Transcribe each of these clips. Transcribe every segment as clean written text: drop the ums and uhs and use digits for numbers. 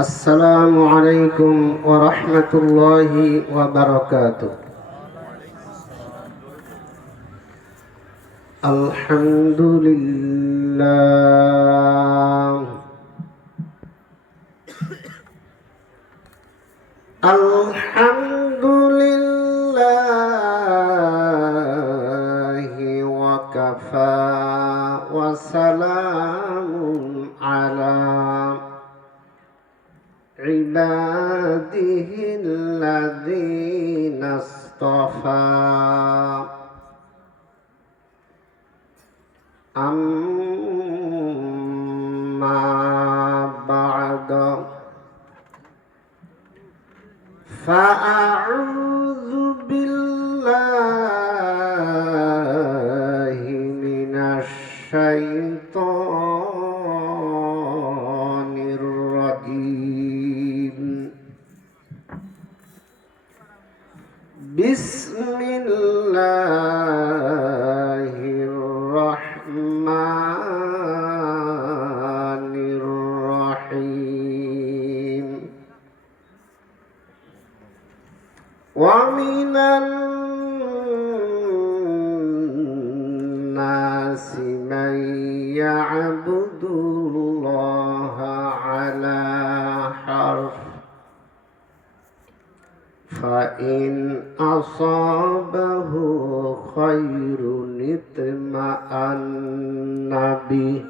السلام عليكم ورحمة الله وبركاته. الحمد لله الحمد لله وكفى وسلام على عباده الذين اصطفى. أما بعد فأعوذ بالله من الشيطان الرجيم. بسم الله الرحمن الرحيم. ومن الناس من يعبد الله على حرف، فإن أصابه خير اطمأن به،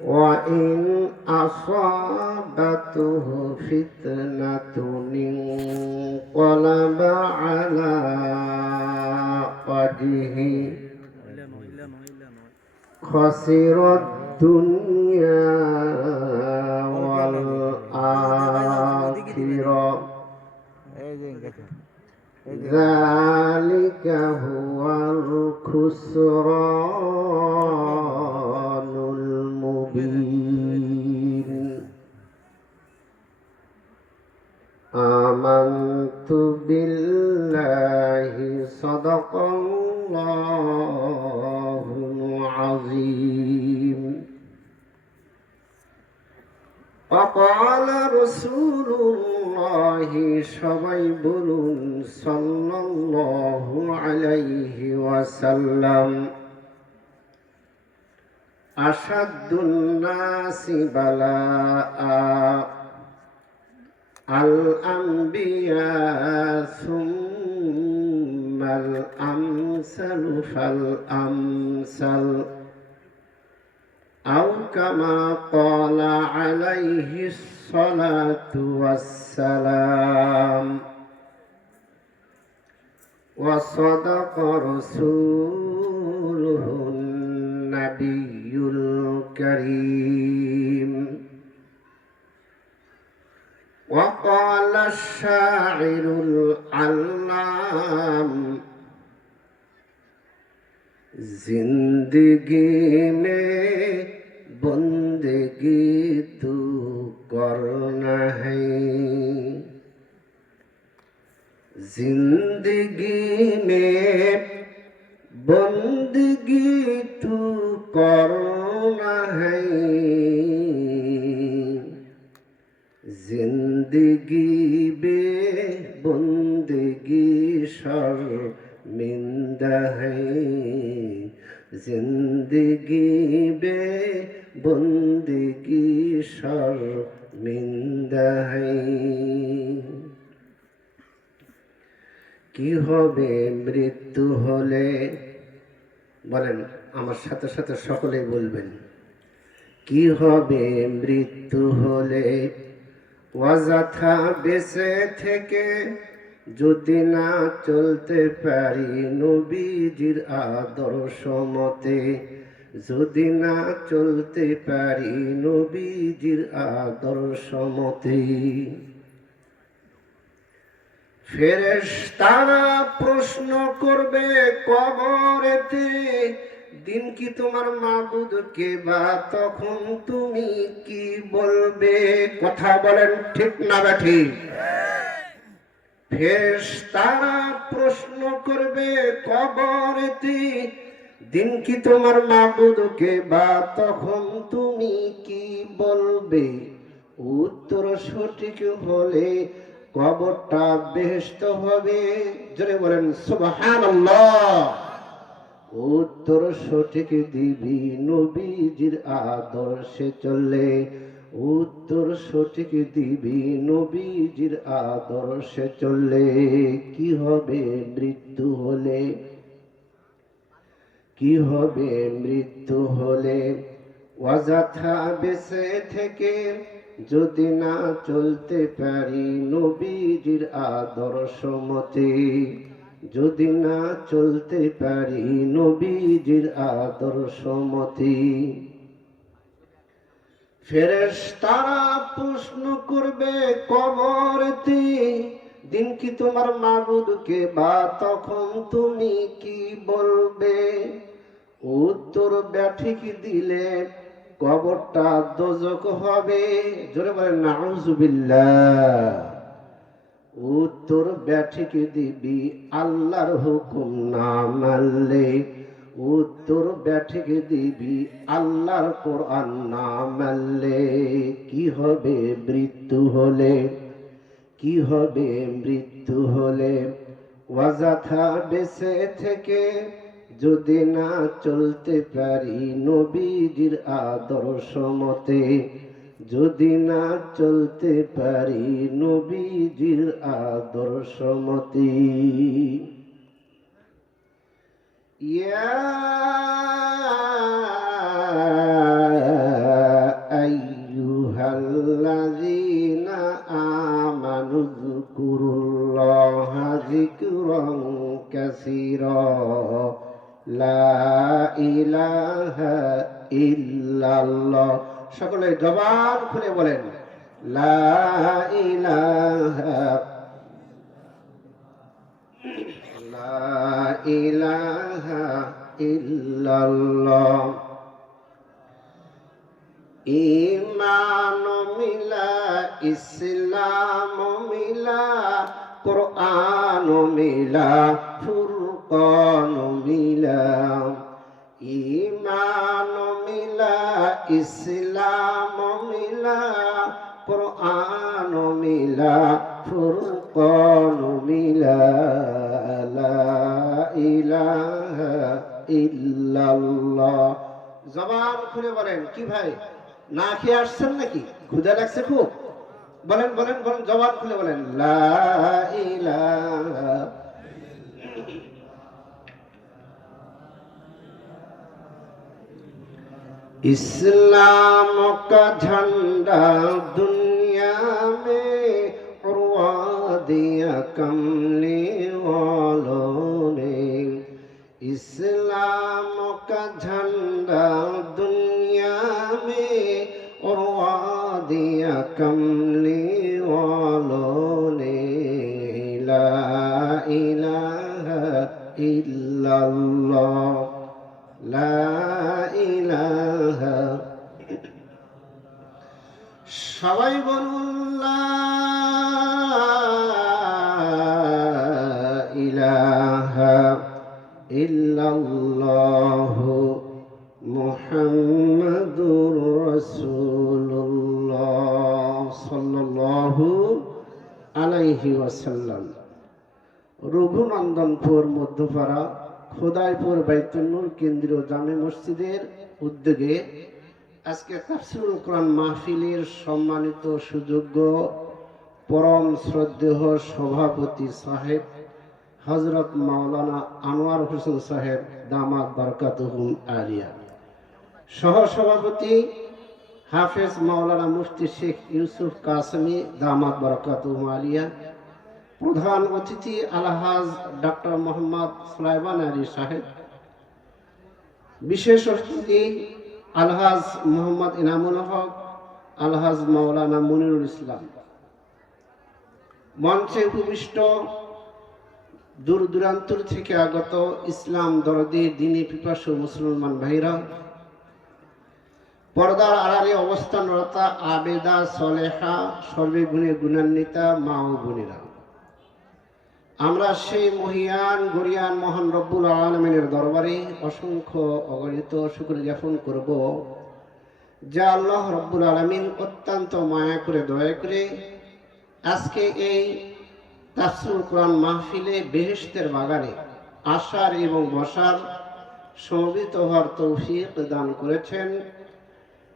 وإن أصابته فتنة انقلب على وجهه خسر الدنيا والآخرة. ذلك هو الخسران المبين. آمنت بالله صدق الله العظيم. وقال رسول الله সবাই বলুন সাল্লাল্লাহু আলাইহি ওয়াসাল্লাম। আশাদ্দুন নাসি বালাআ আল আম্বিয়া সুম্মাল আমসালু ফাল আমসাল, أو كما قال عليه الصلاة والسلام. وصدق رسوله النبي الكريم. وقال الشاعر العلام: जिंदगी में बंदगी तू करना है, जिंदगी में बंदगी तू करना है, जिंदगी बे बंदगी शर्मिंदा है, जिंदगी बे बंदगी शर्मिंदा है। কি হবে মৃত্যু হলে? বলেন আমার সাথে সাথে সকলেই বলবেন, কি হবে মৃত্যু হলে? অযথা বেঁচে থেকে যদি না চলতে পারি নবীজির আদর্শ মতে, যদি না চলতে পারি নবীজির আদর্শ মতে, ফেরেশতারা প্রশ্ন করবে কবরেতে, দিন কি তোমার মাবুদ কে বা? তখন তুমি কি বলবে? কথা বলেন ঠিক না ঠিক? ফেরেশতারা প্রশ্ন করবে কবরেতে, দিন কি তোমার মাবুদকে বা তখন তুমি কি বলবে? উত্তর সঠিক হলে কবরটা বেহেশত হবে। জোরে বলেন সুবহানাল্লাহ। উত্তর সঠিক দিবি নবীজির আদর্শে চললে। উত্তর সঠিক দিবি নবীজির আদর্শে চললে। কি হবে মৃত্যু হলে? কি হবে মৃত্যু হলে? অযথা বেঁচে থেকে যদি না চলতে পারি নবীজির আদর্শ মতে। যদি না চলতে পারি নবীজির আদর্শ মতে। ফেরেশতারা প্রশ্ন করবে কবরেতে, দিন কি তোমার মাবুদকে বা তখন তুমি কি বলবে? উত্তর ব্যাঠিক দিলে কবরটা দোজক হবে। জোরে বলেন নাউজুবিল্লাহ। উত্তর ব্যাঠিক দিবি আল্লাহর হুকুম না মানলে। উত্তর ব্যাঠিক দিবি আল্লাহর কোরআন না মানলে। কি হবে মৃত্যু হলে? কি হবে মৃত্যু হলে? অযথা বেঁচে থেকে যদি না চলতে পারি নবীজির আদর্শ মতে। যদি না চলতে পারি নবীজির আদর্শ মতে। ইয়া আইয়ুহাল্লাযীনা আমানু যকুরুল্লাহা যিকরান কাসীরা লা ইলাহা ইল্লাল্লাহ। সকলে জবান খুলে বলেন লা ইলাহা লা ইলাহা ইল্লাল্লাহ। ঈমান মিলা ইসলাম মিলা কুরআন মিলা ফুরকান মিলা। ঈমান মিলা ইসলাম মিলা কুরআন মিলা ফুরকান মিলা। লা ইলাহা ইল্লাল্লাহ। জবান খুলে বলেন। কি ভাই না খেয়ে আসছেন নাকি? ক্ষুধা লাগছে খুব? বলেন বলেন বলেন, জবান খুলে বলেন লা ইলাহা। इस्लाम का झंडा दुनिया में उड़वा दिया कमली वालों ने। इस्लाम का झंडा दुनिया में उड़वा दिया कमली वालों ने। ला इलाहा इल्लल्लाह লা ইলাহা। সবাই বলুন লা ইলাহা ইল্লাল্লাহু মুহাম্মাদুর রাসূলুল্লাহ সাল্লাল্লাহু আলাইহি ওয়াসাল্লাম। রঘুনন্দনপুর মধ্যপাড়া খোদাইপুর বাইতুল নূর কেন্দ্রীয় জামে মসজিদের উদ্যোগে আজকে তাফসীরুল কোরআন মাহফিলের সম্মানিত সুযোগ্য পরম শ্রদ্ধেয় সভাপতি সাহেব হযরত মাওলানা আনোয়ার হোসেন সাহেব দামাত বারাকাতুহুম আলিয়া, সহসভাপতি হাফেজ মাওলানা মুফতি শেখ ইউসুফ কাসেমি দামাত বারাকাতুহুম আলিয়া, প্রধান অতিথি আলহাজ ডক্টর মোহাম্মদ সুলাইমান আলী সাহেব, বিশেষ অতিথি আলহাজ মোহাম্মদ ইনামুল হক, আলহাজ মাওলানা মুনিরুল ইসলাম, মঞ্চে উপবিষ্ট দূর দূরান্ত থেকে আগত ইসলাম দরদি দ্বীনি পিপাসু মুসলমান ভাইরা, পর্দার আড়ালে অবস্থানরতা আবেদা সলেহা সর্বে গুণে গুণান্বিতা মা ও বোনেরা, আমরা সেই মহিয়ান গরিয়ান মহান রব্বুল আলামিনের দরবারে অসংখ্য অগণিত শুকর জ্ঞাপন করব, যা আল্লাহ রব্বুল আলামিন অত্যন্ত মায়া করে দয়া করে আজকে এই তাফসীরুল কোরআন মাহফিলে বেহেশতের বাগানে আসার এবং বসার সমবেত হওয়ার তৌফিক দান করেছেন।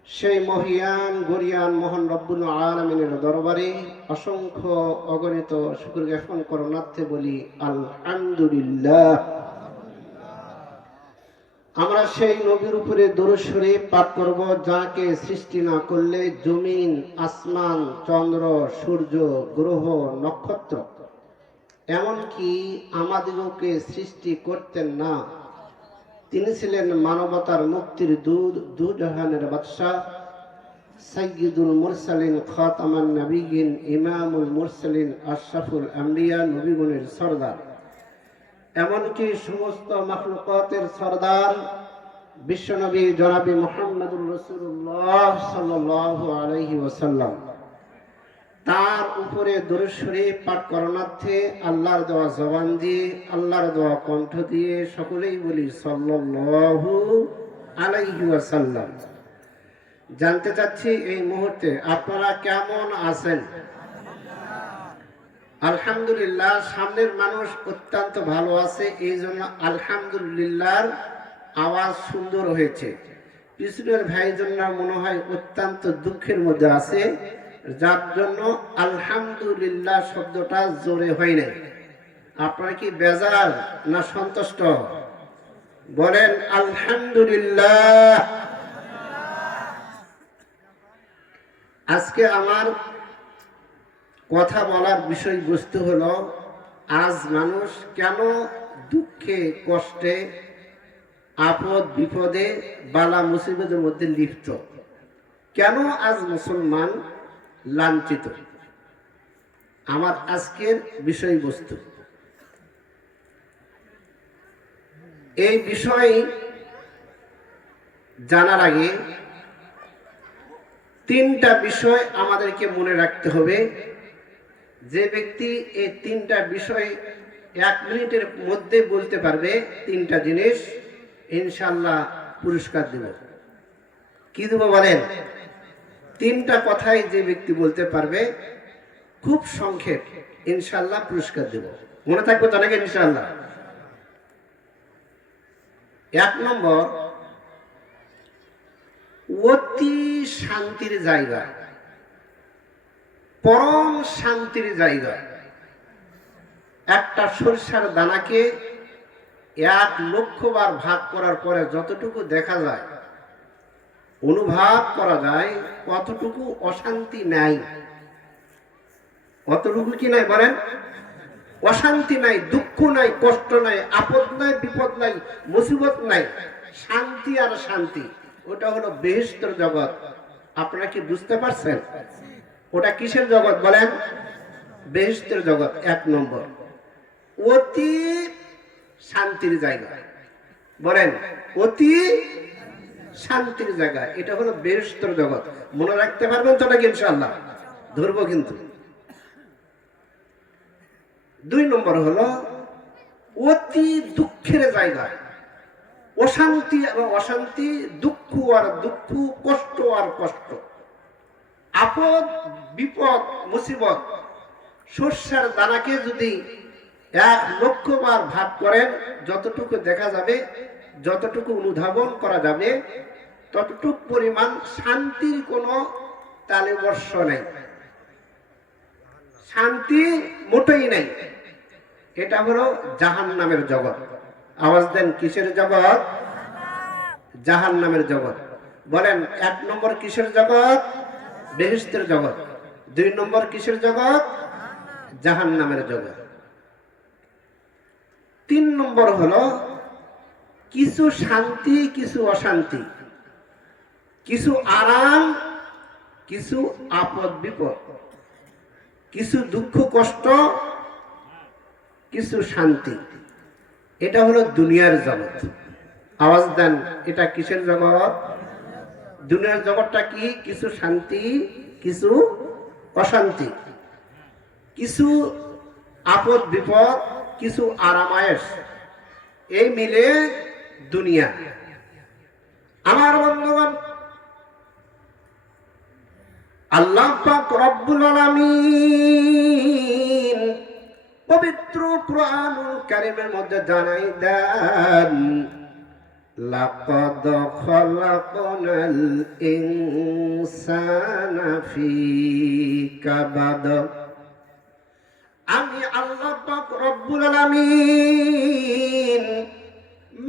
সেই মহিয়ান গরিয়ান মহান রব্বুল আলামিনের দরবারে অসংখ্য অগণিত শুকর জ্ঞাপন করণার্থে বলি আলহামদুলিল্লাহ। আমরা সেই নবীর উপরে দরুদ শরীফ পাঠ করব, যাকে সৃষ্টি না করলে জমিন, আসমান, চন্দ্র, সূর্য, গ্রহ, নক্ষত্র এমনকি আমাদিগকে সৃষ্টি করতেন না। তিনি ছিলেন মানবতার মুক্তির দূত, দুজাহানের বাদশাহ, সাইয়্যিদুল মুরসালিন, খাতামান নবিয়্যিন, ইমামুল মুরসালিন, আশরাফুল আম্বিয়া, নবীগণের সরদার, এমনকি সমস্ত মাখলুকাতের সরদার বিশ্বনবী জনাবি মুহাম্মদুর রাসূলুল্লাহ সাল্লাল্লাহু আলাইহি ওয়াসাল্লাম, তার উপরে দরুদ শরীফ পাঠ করণার্থে আল্লাহর দেওয়া জবান দিয়ে, আল্লাহর দেওয়া কণ্ঠ দিয়ে সকলেই বলি সাল্লাল্লাহু আলাইহি ওয়াসাল্লাম। জানতে চাচ্ছি এই মুহূর্তে আপনারা কেমন আছেন? আলহামদুলিল্লাহ। সামনের মানুষ অত্যন্ত ভালো আছে, এই জন্য আলহামদুলিল্লাহর আওয়াজ সুন্দর হয়েছে। পিছনের ভাই জন্য মনে হয় অত্যন্ত দুঃখের মধ্যে আছে, যার জন্য আলহামদুলিল্লাহ শব্দটা জোরে হয় নাই। আপনারা কি বেজার না সন্তুষ্ট? বলেন আলহামদুলিল্লাহ। আজকে আমার কথা বলার বিষয়বস্তু হলো, আজ মানুষ কেন দুঃখে, কষ্টে, আপদ বিপদে, বালা মুসিবতের মধ্যে লিপ্ত? কেন আজ মুসলমান লাঞ্ছিত? আমার আজকের বিষয়বস্তু এই বিষয় জানার আগে তিনটা বিষয় আমাদেরকে মনে রাখতে হবে। যে ব্যক্তি এই তিনটা বিষয় 1 মিনিটের মধ্যে বলতে পারবে, তিনটা জিনিস, ইনশাআল্লাহ পুরস্কার দেব। কি দেব বলেন? তিনটা কথাই যে ব্যক্তি বলতে পারবে খুব সংক্ষেপ, ইনশাআল্লাহ পুরস্কার দেব। মনে থাকবে তো নাকি? ইনশাআল্লাহ। 1 নম্বর, অতি শান্তির জায়গা, পরম শান্তির জায়গা। একটা সরিষার দানাকে 1 লক্ষ বার ভাগ করার পরে যতটুকু দেখা যায়, অনুভব করা যায়, কতটুকু অশান্তি নাই? কতটুকু কি নাই বলেন? অশান্তি নাই, দুঃখ নাই, কষ্ট নাই, আপদ নাই, বিপদ নাই, মুসিবত নাই, শান্তি আর শান্তি। ওটা হলো বেহেশতের জগৎ। আপনারা কি বুঝতে পারছেন? ওটা কিসের জগৎ বলেন? বেহেশতের জগৎ। 1 নম্বর, অতি শান্তির জায়গা। বলেন, অতি শান্তির জায়গা, এটা হলো বেহেশতের জগৎ। মনে রাখতে পারবেন তো নাকি? ইনশাআল্লাহ ধরবো কিন্তু। 2 নম্বর হলো অতি দুঃখের জায়গা। অশান্তি আর অশান্তি, দুঃখ আর দুঃখ, কষ্ট আর কষ্ট, আপদ বিপদ মুসিবত। সর্ষার দানাকে যদি 1 লক্ষ বার ভাগ করেন, যতটুকু দেখা যাবে, যতটুকু অনুধাবন করা যাবে, ততটুকু পরিমাণ শান্তির কোনো তালবর্ষ নেই, শান্তি মোটেই নেই। এটা হলো জাহান্নামের জগৎ। আওয়াজ দেন, কিসের জগৎ? জাহান্নামের জগৎ। বলেন, 1 নম্বর কিসের জগৎ? বেহেশতের জগৎ। 2 নম্বর কিসের জগৎ? জাহান্নামের জগৎ। 3 নম্বর হলো কিছু শান্তি, কিছু অশান্তি, কিছু আরাম, কিছু আপদ বিপদ, কিছু দুঃখ কষ্ট, কিছু শান্তি। এটা হলো দুনিয়ার জগৎ। আওয়াজ দেন, এটা কিসের জগৎ? দুনিয়ার জগৎটা কি? কিছু শান্তি, কিছু অশান্তি, কিছু আপদ বিপদ, কিছু আরামায়েশ, এই মিলে দুনিয়া। আমার বন্ধুগণ, আল্লাহ পাক রব্বুল আলামিন পবিত্র কুরআনুল কারীমের মধ্যে জানাই দেন, লাকাদ খালাকনাল ইনসানা ফি কাবাদ। আমি আল্লাহ পাক রব্বুল আলামিন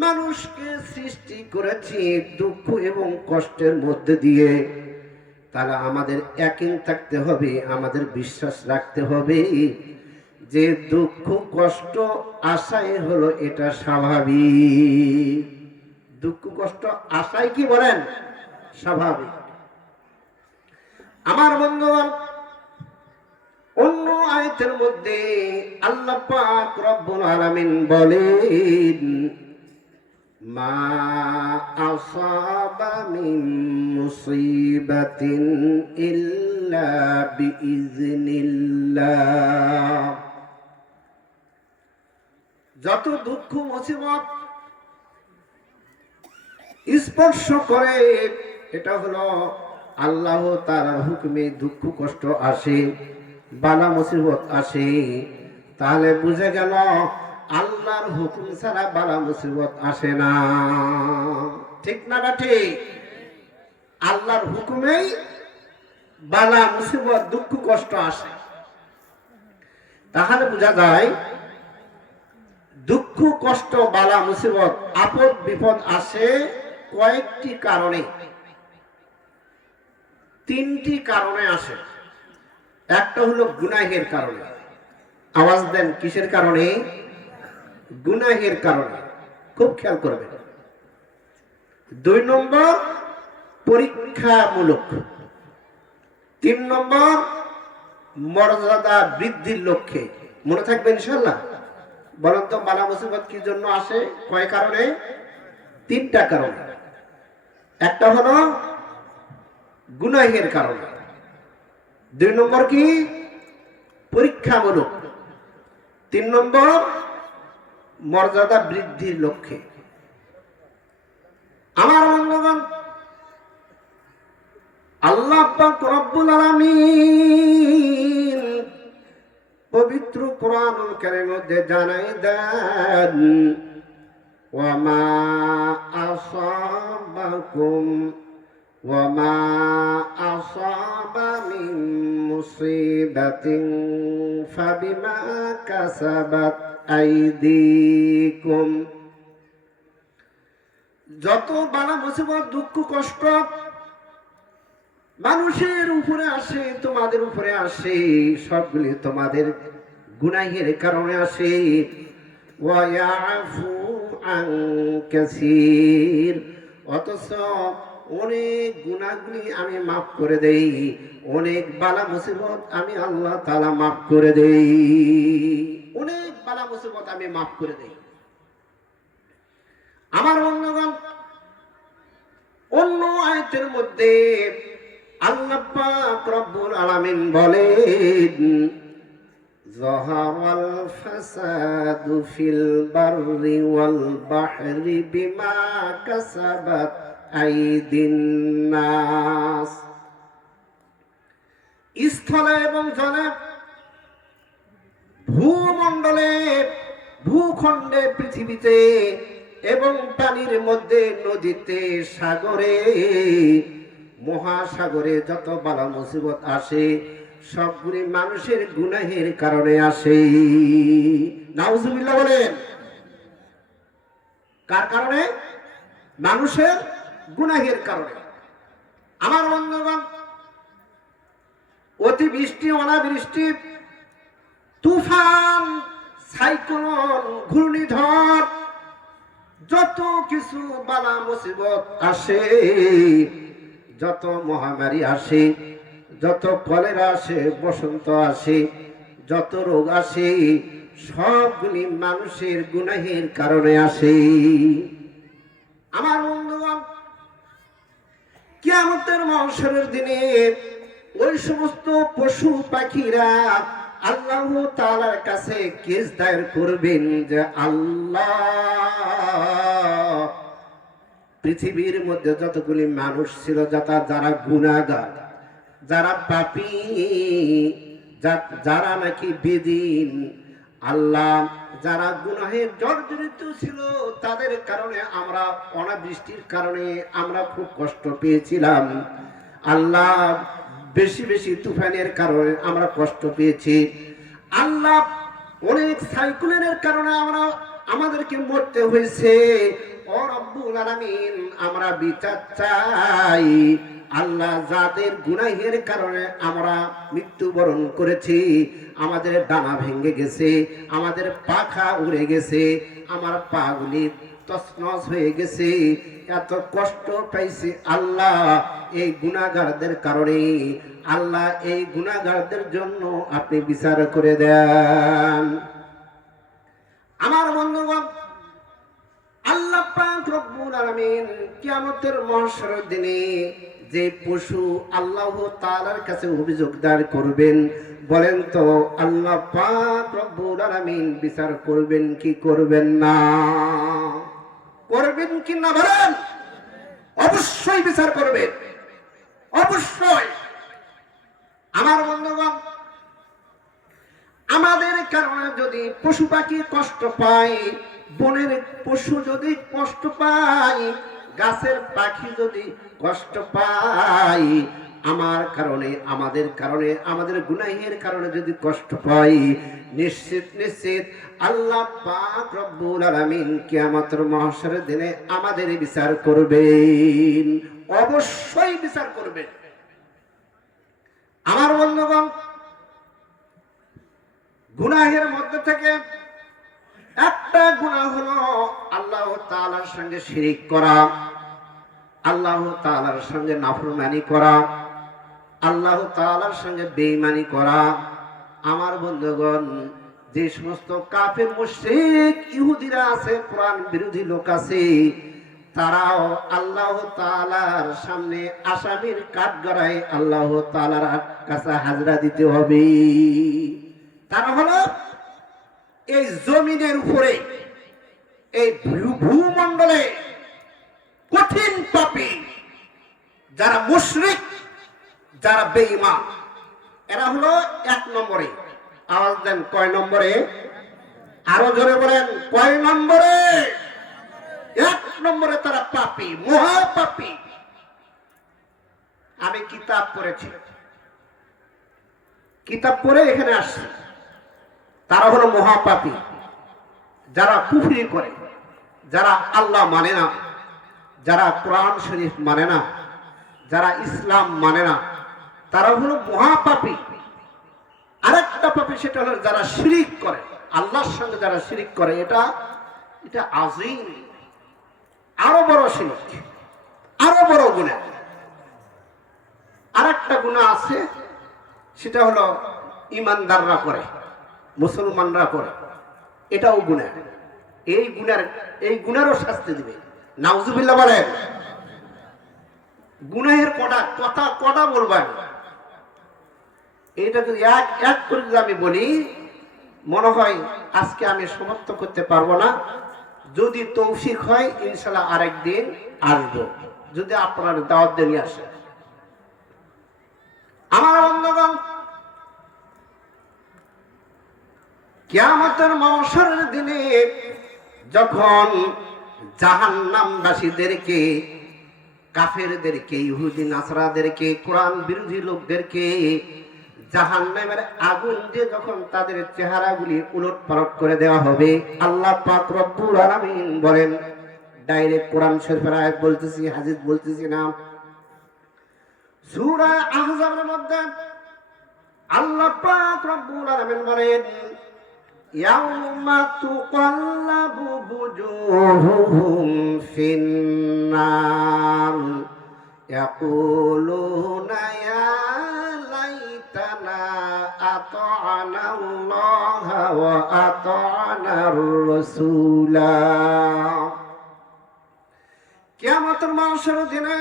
মানুষকে সৃষ্টি করেছি দুঃখ এবং কষ্টের মধ্যে দিয়ে। তারা আমাদের ইয়াকিন থাকতে হবে, আমাদের বিশ্বাস রাখতে হবে যে দুঃখ কষ্ট আসাই হলো এটা স্বাভাবিক। দুঃখ কষ্ট আসাই কি বলেন স্বাভাবিক। আমার বন্ধুগণ, অন্য আয়াতের মধ্যে আল্লাহ পাক রব্বুল আলামিন বলেন, মা আসাবা মিন মুসিবাতিন ইল্লা বিইজনিল্লাহ। যত দুঃখ মুসিবত স্পর্শ করে এটা হলো আল্লাহ তাআলার হুকুমে দুঃখ কষ্ট আসে, বালা মুসিবত আসে। তাহলে বুঝে গেল আল্লাহর হুকুম ছাড়া বালা মুসিবত আসে না। ঠিক না ঠিক? আল্লাহর হুকুমেই বালা মুসিবত দুঃখ কষ্ট আসে। তাহলে বোঝা যায় দুঃখ কষ্ট বালা মুসিবত আপদ বিপদ আসে কয়েকটি কারণে, তিনটি কারণে আসে। একটা হলো গুনাহের কারণে। আওয়াজ দেন, কিসের কারণে? গুনাহের কারণে। খুব খেয়াল করবেন। 2 নম্বর পরীক্ষামূলক। 3 নম্বর মর্যাদা বৃদ্ধির লক্ষ্যে। মনে থাকবে ইনশাআল্লাহ। বলেন তো বালা মুসিবত কি জন্য আসে? কয় কারণে? 3টা কারণে। একটা হলো গুনাহের কারণে, 2 নম্বর কি পরীক্ষামূলক, 3 নম্বর মর্যাদা বৃদ্ধির লক্ষ্যে। আমার বন্ধুগণ, আল্লাহ পাক রব্বুল আলামিন পবিত্র কুরআনুল কারীমের মধ্যে জানাই দেন, ওয়া মা আসাবাকুম ওয়া মা আসাবা মিন মুসিবাতিন ফাবিমা কাসাবাত আইদিকুম। যত বালা মুসিবত দুঃখ কষ্ট মানুষের উপরে আসে, তোমাদের উপরে আসে, সবগুলি তোমাদের গুনাহের কারণে আসে। ওয়া ইয়াফু আন কাসীর, অথচ অনেক গুনাহগুলি আমি মাফ করে দেই, অনেক বালা মুসিবত আমি আল্লাহ তাআলা মাফ করে দেই, অনেক বালা মুসিবত আমি মাফ করে দেই। আমার বন্ধুগণ, অন্য আয়াতের মধ্যে আল্লাহ পাক রব্বুল আলামিন বলেন, যাহারাল ফাসাদু ফিল বাররি ওয়াল বাহরি বিমা কাসাবাত আইদিন নাস। স্থলে এবং জলে, ভূমণ্ডলে, ভূখণ্ডে, পৃথিবীতে এবং পানির মধ্যে, নদীতে, সাগরে, মহাসাগরে যত বালা মুসিবত আসে সবগুলি মানুষের গুনাহের কারণে আসে। নাউজুবিল্লাহ বলেন। কার কারণে? মানুষের গুনাহের কারণে। আমার বন্ধুগণ, অতিবৃষ্টি, অনাবৃষ্টি, তুফান, সাইক্লোন, ঘূর্ণিঝড়, যত কিছু বালা মুসিবত আসে, যত মহামারী আসে, যত কলেরা আসে, বসন্ত আসে, যত রোগ আসে, সবগুলি মানুষের গুনাহের কারণে আসে। আমার বন্ধুগণ, কিয়ামতের মাহশরের দিনে ওই সমস্ত পশু পাখিরা আল্লাহ তাআলার কাছে কেস দায়ের করবেন যে আল্লাহ, পৃথিবীর মধ্যে যতগুলি মানুষ ছিল যারা গুনাহগার, যারা পাপী, যারা নাকি বেদিন, আল্লাহ যারা গুনাহে জর্জরিত ছিল, তাদের কারণে আমরা অনাবৃষ্টির কারণে আমরা খুব কষ্ট পেয়েছিলাম। আল্লাহ বেশি বেশি তুফানের কারণে আমরা কষ্ট পেয়েছি। আল্লাহ অনেক সাইক্লোনের কারণে আমাদেরকে মরতে হয়েছে। ও রব্বুল আলামিন, আমরা বিচার চাই। আল্লাহ, যাদের গুনাহের কারণে আমরা মৃত্যুবরণ করেছি, আমাদের ডানা ভেঙে গেছে, আমাদের পাখা উড়ে গেছে, আমার পাগুলি তছনছ হয়ে গেছে, এত কষ্ট পাইছি আল্লাহ এই গুনাহগারদের কারণে। আল্লাহ, এই গুনাহগারদের জন্য আপনি বিচার করে দেন। আমার বন্ধুগণ, আল্লাহ পাক রব্বুল আলামিন কিয়ামতের মাহশরের দিনে যে পশু আল্লাহ তাআলার কাছে অভিযোগ দায়ের করবেন, বলেন তো আল্লাহ পাক রব্বুল আলামিন বিচার করবেন কি করবেন না? করবেন কি না বলেন? অবশ্যই বিচার করবেন, অবশ্যই। আমার বন্ধুগণ, আমাদের কারণে যদি পশু পাখি কষ্ট পায়, বনের পশু যদি কষ্ট পায়, গাছের পাখি যদি কষ্ট পায়, আমার কারণে, আমাদের গুনাহের কারণে যদি কষ্ট পাই, নিশ্চিত নিশ্চিত আল্লাহ পাক রব্বুল আলামিন কিয়ামতের মাহশরের দিনে আমাদের বিচার করবেন, অবশ্যই বিচার করবেন। আমার বন্ধুগণ, গুনাহের মধ্যে থেকে একটা গুনাহ হলো আল্লাহ তাআলার সঙ্গে শিরিক করা, আল্লাহ তাআলার সঙ্গে নাফরমানি করা, আল্লাহ তাআলার সঙ্গে বেঈমানি করা। আমার বন্ধুগণ, যে সমস্ত কাফের মুশরিক ইহুদিরা আছে, কোরআন বিরোধী লোক আছে, তারাও আল্লাহ তাআলার সামনে আসামির কাঠগড়ায় আল্লাহ তাআলার কাছে হাজরা দিতে হবে। তারা হলো এই জমিনের উপরে, এই ভূমণ্ডলে কঠিন পাপী, যারা মুশরিক, যারা বেঈমান, এরা হলো এক নম্বরে। আওয়াজ দেন, কয় নম্বরে? আরো জোরে বলেন, কয় নম্বরে? এক নম্বরে তারা পাপী, মহাপাপী। আমি কিতাব পড়েছি, কিতাব পড়ে এখানে আসছি। তারা হলো মহাপাপী, যারা কুফরি করে, যারা আল্লাহ মানে না, যারা কোরআন শরীফ মানে না, যারা ইসলাম মানে না, তারা হলো মহাপাপী। আরেকটা পাপী, সেটা হলো যারা শিরিক করে, আল্লাহর সঙ্গে যারা শিরিক করে, এটা আযীম, আরো বড় শিরিক, আরো বড় গুনাহ। আরেকটা গুনাহ আছে, সেটা হলো ঈমানদাররা করে, মুসলমানরা করে, এটাও গুনাহ। এই গুনারও শাস্তি দিবে। নাউজুবিল্লাহ বলেন। গুনাহের কটা বলবেন? এটা যদি এক করে যদি আমি বলি, মনে হয় আজকে আমি সমাপ্ত করতে পারবো না। যদি তৌফিক হয় ইনশাআল্লাহ আরেকদিন আসবো, যদি আপনার দাওয়াত দিয়ে আসে। আমার বন্ধুগণ, কিয়ামতের মাহশরের দিনে যখন জাহান্নামবাসীদেরকে, কাফেরদেরকে, ইহুদি নাসরাদেরকে, কোরআন বিরোধী লোকদেরকে জাহান্নামের আগুন দিয়ে যখন তাদের চেহারাগুলি উলটপালট করে দেওয়া হবে, আল্লাহ পাক রব্বুল আলামিন বলেন, ডাইরেক্ট কোরআন শরীফের আয়াত বলতেছি, হাদিস বলতেছি না, সূরা আহজাবের মধ্যে আল্লাহ পাক রব্বুল আলামিন বলেন, ইয়াউমা তুকাল্লাবু বুজুহুম ফিন্নার ইয়াকুলুনা ইয়া লাইতানা আতা'না আল্লাহ ওয়া আতা'নার রাসূলা। কিয়ামতের মাহশরের দিনে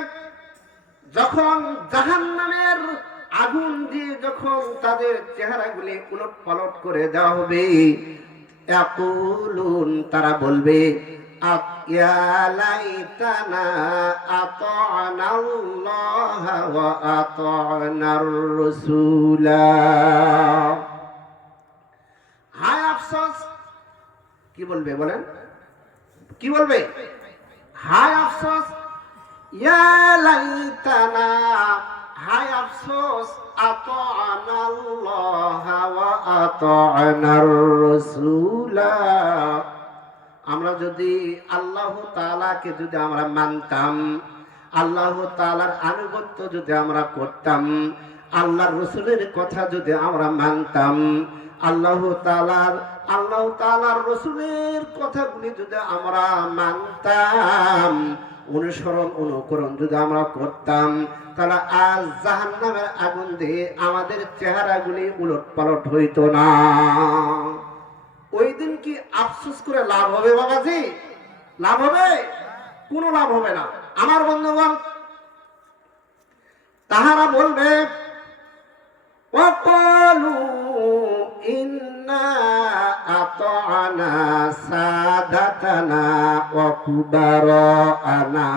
যখন জাহান্নামের আগুন দিয়ে যখন তাদের চেহারাগুলি উলট পালট করে দেওয়া হবে, ইয়াকুলুন তারা বলবে, ইয়া লাইতানা আতা'নাল্লাহ ওয়া আতা'নার রাসূলা। হায় আফসোস, কি বলবে বলেন, কি বলবে? হায় আফসোস, ইয়া লাইতানা, হায় আফসোস, আতা'নাল্লাহ ওয়া আতা'নার রাসূলা, আমরা যদি আল্লাহ তাআলাকে যদি আমরা মানতাম, আল্লাহ তাআলার আনুগত্য যদি আমরা করতাম, আল্লাহর রাসূলের কথা যদি আমরা মানতাম, আল্লাহ তাআলার রাসূলের কথাগুলি যদি আমরা মানতাম, অনুসরণ অনুকরণ যদি আমরা করতাম, তাহলে আজ জাহান্নামের আগুন দিয়ে আমাদের চেহারাগুলি উলট পালট হইতো না। ওই দিন কি আফসোস করে লাভ হবে বাবাজি? লাভ হবে? কোনো লাভ হবে না। আমার বন্ধুগণ, তাহারা বলবে, ওয়াকালু ইন্না আতা'না সাদাতানা ওয়া কুবারানা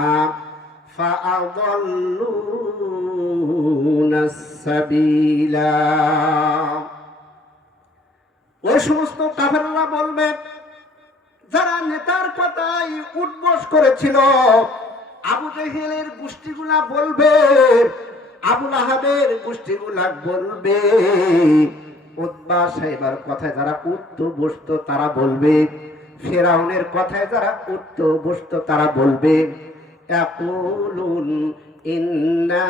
ফাআদাল্লুনাস সাবিলা। ওই সমস্ত কাফেররা বলবে, যারা নেতার কথায় উঠবস করেছিল, আবু জেহেলের গোষ্ঠীগুলা বলবে, আবু লাহাবের গোষ্ঠীগুলা বলবে, উতবা সাহেবের কথায় যারা উঠত বসত তারা বলবে, ফেরাউনের কথায় যারা উঠত বসত তারা বলবে, ইয়াকুলুন ইন্না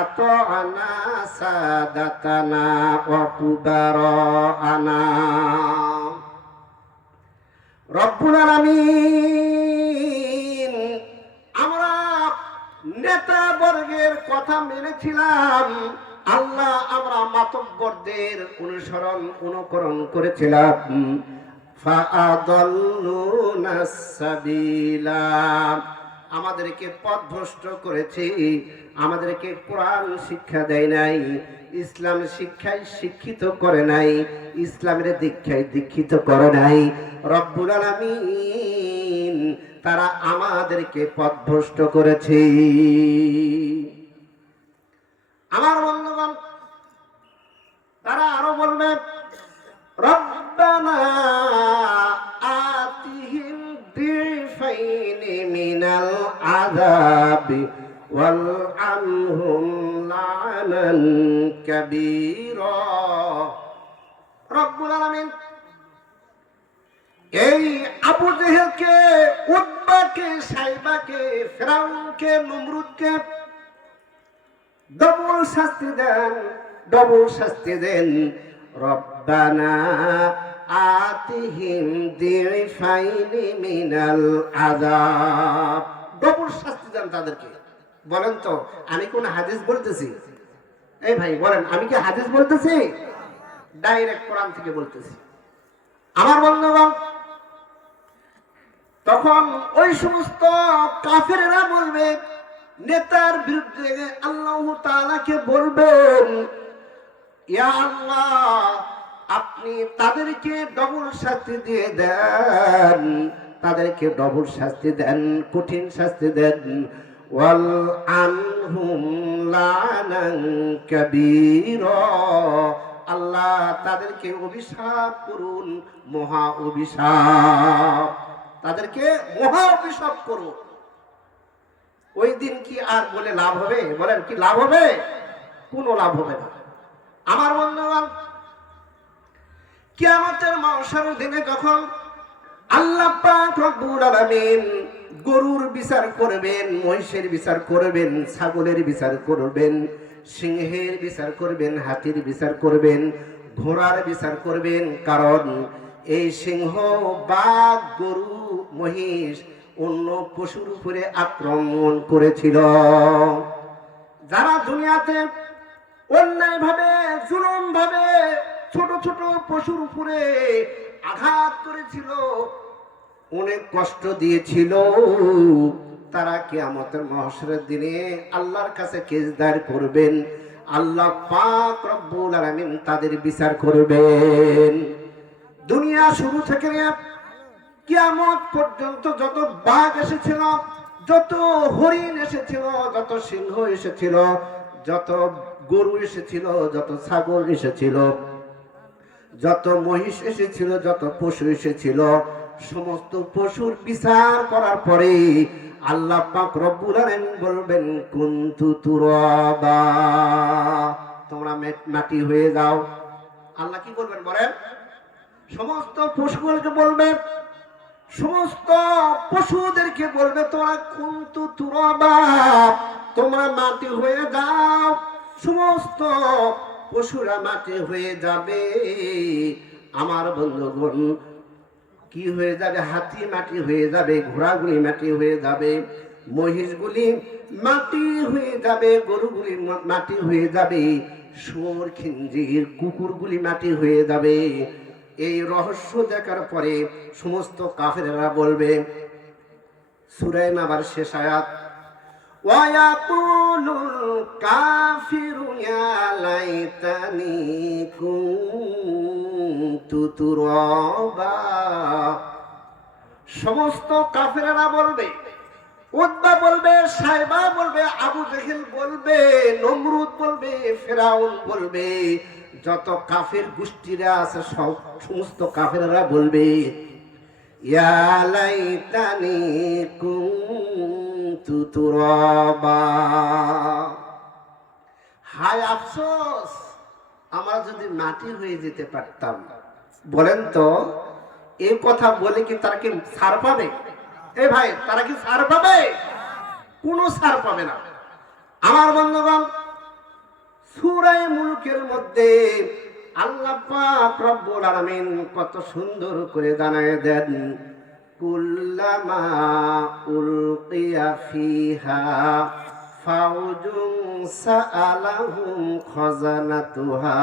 আতা'না সাদাতানা ওয়া কুবারানা। রব্বুল আলামিন, আমরা নেতা বর্গের কথা মেনেছিলাম, আল্লাহ আমরা মাতব্বরদের অনুসরণ অনুকরণ করেছিলাম, ফাআদাল্লুনাস সাবিলা, আমাদেরকে পথভ্রষ্ট করেছে, আমাদেরকে কোরআন শিক্ষা দেয় নাই, ইসলাম শিক্ষায় শিক্ষিত করে নাই, ইসলামের দীক্ষায় দীক্ষিত করে নাই। রব্বুল আলামিন, তারা আমাদেরকে পথভ্রষ্ট করেছে। আমার বন্ধুগণ, তারা আরো বলবে, রব্বানা আতিহিম দিফাইনি মিনাল আযাবি ওয়াল আনহুম লানান কাবীরা। রব্বুল আলামিন এই আবু জেহেলকে, উতবাকে, সাইবাকে, ফিরাউনকে, নমরুদকে ডবল শাস্তি দেন, ডবল শাস্তি দেন। রব্বানা আতিহিম দিফাইনি মিনাল আযাব, ডবল শাস্তি দেন তাদেরকে। বলেন তো, আমি কোন হাদিস বলতেছি? এই ভাই বলেন, আমি কি হাদিস বলতেছি? ডাইরেক্ট কোরআন থেকে বলতেছি। আমার বন্ধুগণ, তখন ওই সমস্ত কাফেররা বলবে, নেতার বিরুদ্ধে আল্লাহ তাআলাকে বলবেন, ইয়া আল্লাহ, আপনি তাদেরকে ডবল শাস্তি দিয়ে দেন, তাদেরকে ডবল শাস্তি দেন, কঠিন শাস্তি দেন। ওয়াল আনহুম লানান কাবীরা, আল্লাহ তাদেরকে অভিশাপ করুন, মহা অভিশাপ, তাদেরকে মহা অভিশাপ করুন। ওই দিন কি আর বলে লাভ হবে? বলেন, কি লাভ হবে? কোনো লাভ হবে না। আমার বন্ধুগণ, কিয়ামতের মাহশারের দিনে যখন আল্লাহ পাক রব্বুল আলামিন গরুর বিচার করবেন, মহিষের বিচার করবেন, ছাগলের বিচার করবেন, সিংহের বিচার করবেন, হাতির বিচার করবেন, ঘোড়ার বিচার করবেন। কারণ এই সিংহ, বাঘ, গরু, মহিষ অন্য পশুর উপরে আক্রমণ করেছিল। যারা দুনিয়াতে অন্যায় ভাবে, জুলুম ভাবে ছোট ছোট পশুর উপরে আঘাত করেছিল, অনেক কষ্ট দিয়েছিল, তারা কিয়ামতের মাহশরের দিনে আল্লাহর কাছে কেস দায়ের করবেন। আল্লাহ পাক রব্বুল আলামিন তাদের বিচার করবেন। দুনিয়া শুরু থেকে কিয়ামত পর্যন্ত যত বাঘ এসেছিল, যত হরিণ এসেছিল, যত সিংহ এসেছিল, যত গরু এসেছিল, যত ছাগল এসেছিল, যত মহিষ এসেছিল, যত পশু এসেছিল, সমস্ত পশুর বিচার করার পরে আল্লাহ পাক রব্বুল আলামিন বলবেন কুনতু তুরাবা, তোমরা মাটি হয়ে যাও। আল্লাহ কি বলবেন বলেন? সমস্ত পশুগুলোকে বলবে, সমস্ত পশুদেরকে বলবে তোমরা কুনতু তুরাবা, তোমরা মাটি হয়ে যাও। সমস্ত পশুরা মাটি হয়ে যাবে। আমার বন্ধুগণ কি হয়ে যাবে? হাতি মাটি হয়ে যাবে, ঘোড়াগুলি মাটি হয়ে যাবে, মহিষগুলি মাটি হয়ে যাবে, গরুগুলি মাটি হয়ে যাবে, শুয়োর খিঞ্জির কুকুরগুলি মাটি হয়ে যাবে। এই রহস্য দেখার পরে সমস্ত কাফেররা বলবে, সূরা নাবার শেষ আয়াত, ওয়ায়াকুলুল কাফিরু ইয়া লাইতানি কুনতু তুরাবা। সমস্ত কাফেররা বলবে, উতবা বলবে, সাইবা বলবে, আবু জেহেল বলবে, নমরুদ বলবে, ফেরাউন বলবে, যত কাফের গোষ্ঠীরা আছে সমস্ত কাফেররা বলবে ইয়া লাইতানি কুনতু তুরাবা। হায় আফসোস, আমরা যদি মাটি হয়ে যেতে পারতাম। বলেন তো এই কথা বলে কি তারা কি ছাড় পাবে? এ ভাই, তারা কি ছাড় পাবে? কোনো ছাড় পাবে না। আমার বন্ধুগণ, সূরা মুলকের মধ্যে আল্লাহ পাক রব্বুল আলামিন কত সুন্দর করে জানায় দেন, কুল্লামা উলকিয়া ফিহা ফাউজুন সাআলাহুম খাজানাতুহা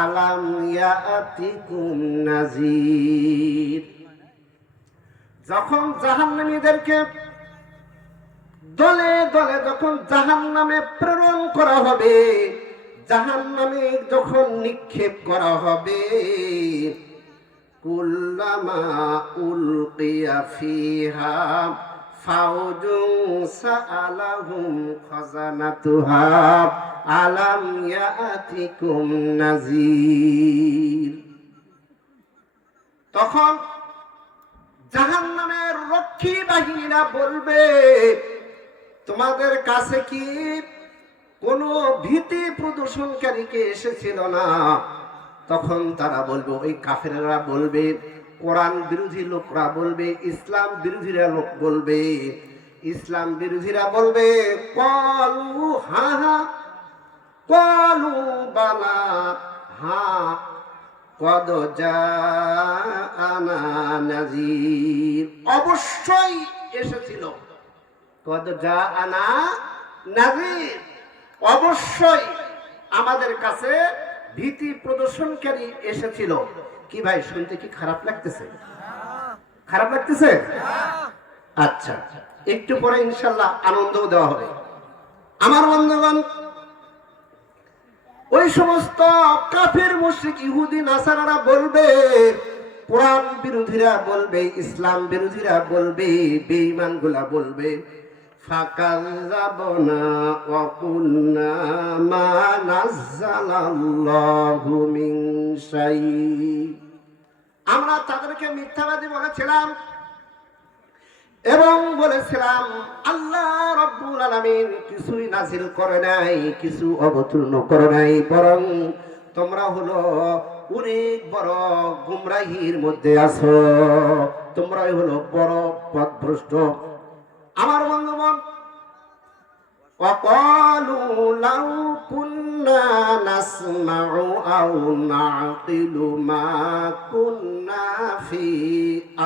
আলাম ইয়াতিকুম নাযীর। যখন জাহান্নামীদেরকে দলে দলে যখন জাহান্নামে প্রেরণ করা হবে, জাহান্নামে যখন নিক্ষেপ করা হবে, কুল্লামা উলকিয়া ফিহা ফাউজুন সাআলাহুম খাজানাতুহা আলাম ইয়াতিকুম নাযীর। তখন জাহান্নামের রক্ষী বাহিনীরা বলবে, তোমাদের কাছে কি কোনো ভীতি প্রদর্শনকারীকে এসেছিল না? তখন তারা বলবে, ওই কাফেররা বলবে, কোরআন বিরোধী লোকরা বলবে, ইসলাম বিরোধীরা লোক বলবে, ইসলাম বিরোধীরা বলবে, ক্বালু হা হা, ক্বালু বালা হা, কদ জাআনা নাযীর। অবশ্যই এসেছিল, কদ জাআনা নাযীর, অবশ্যই আমাদের কাছে ভীতি প্রদর্শনকারী এসেছিল। কি ভাই, শুনতে কি খারাপ লাগতেছে? খারাপ লাগতেছে? আচ্ছা, একটু পরে ইনশাআল্লাহ আনন্দ দেওয়া হবে। আমার বন্ধুগণ, ওই সমস্ত কাফির মুশরিক ইহুদি নাসারারা বলবে, কোরআন বিরোধীরা বলবে, ইসলাম বিরোধীরা বলবে, বেঈমানগুলা বলবে, ফাকাযাবনা ওয়া কুননা মা নাযালাল্লাহু মিন শাই। আমরা তাদেরকে মিথ্যাবাদী বলেছিলাম এবং বলেছিলাম আল্লাহ রব্বুল আলামিন কিছুই নাযিল করে নাই, কিছু অবতীর্ণ করে নাই, বরং তোমরা হলো অনেক বড় গুমরাহির মধ্যে আছো, তোমরাই হলো বড় পথভ্রষ্ট। আমার বন্ধুগণ, ওয়াকালু লাউ কুন্না নাসমাউ আও নাকিলু মা কুন্না ফি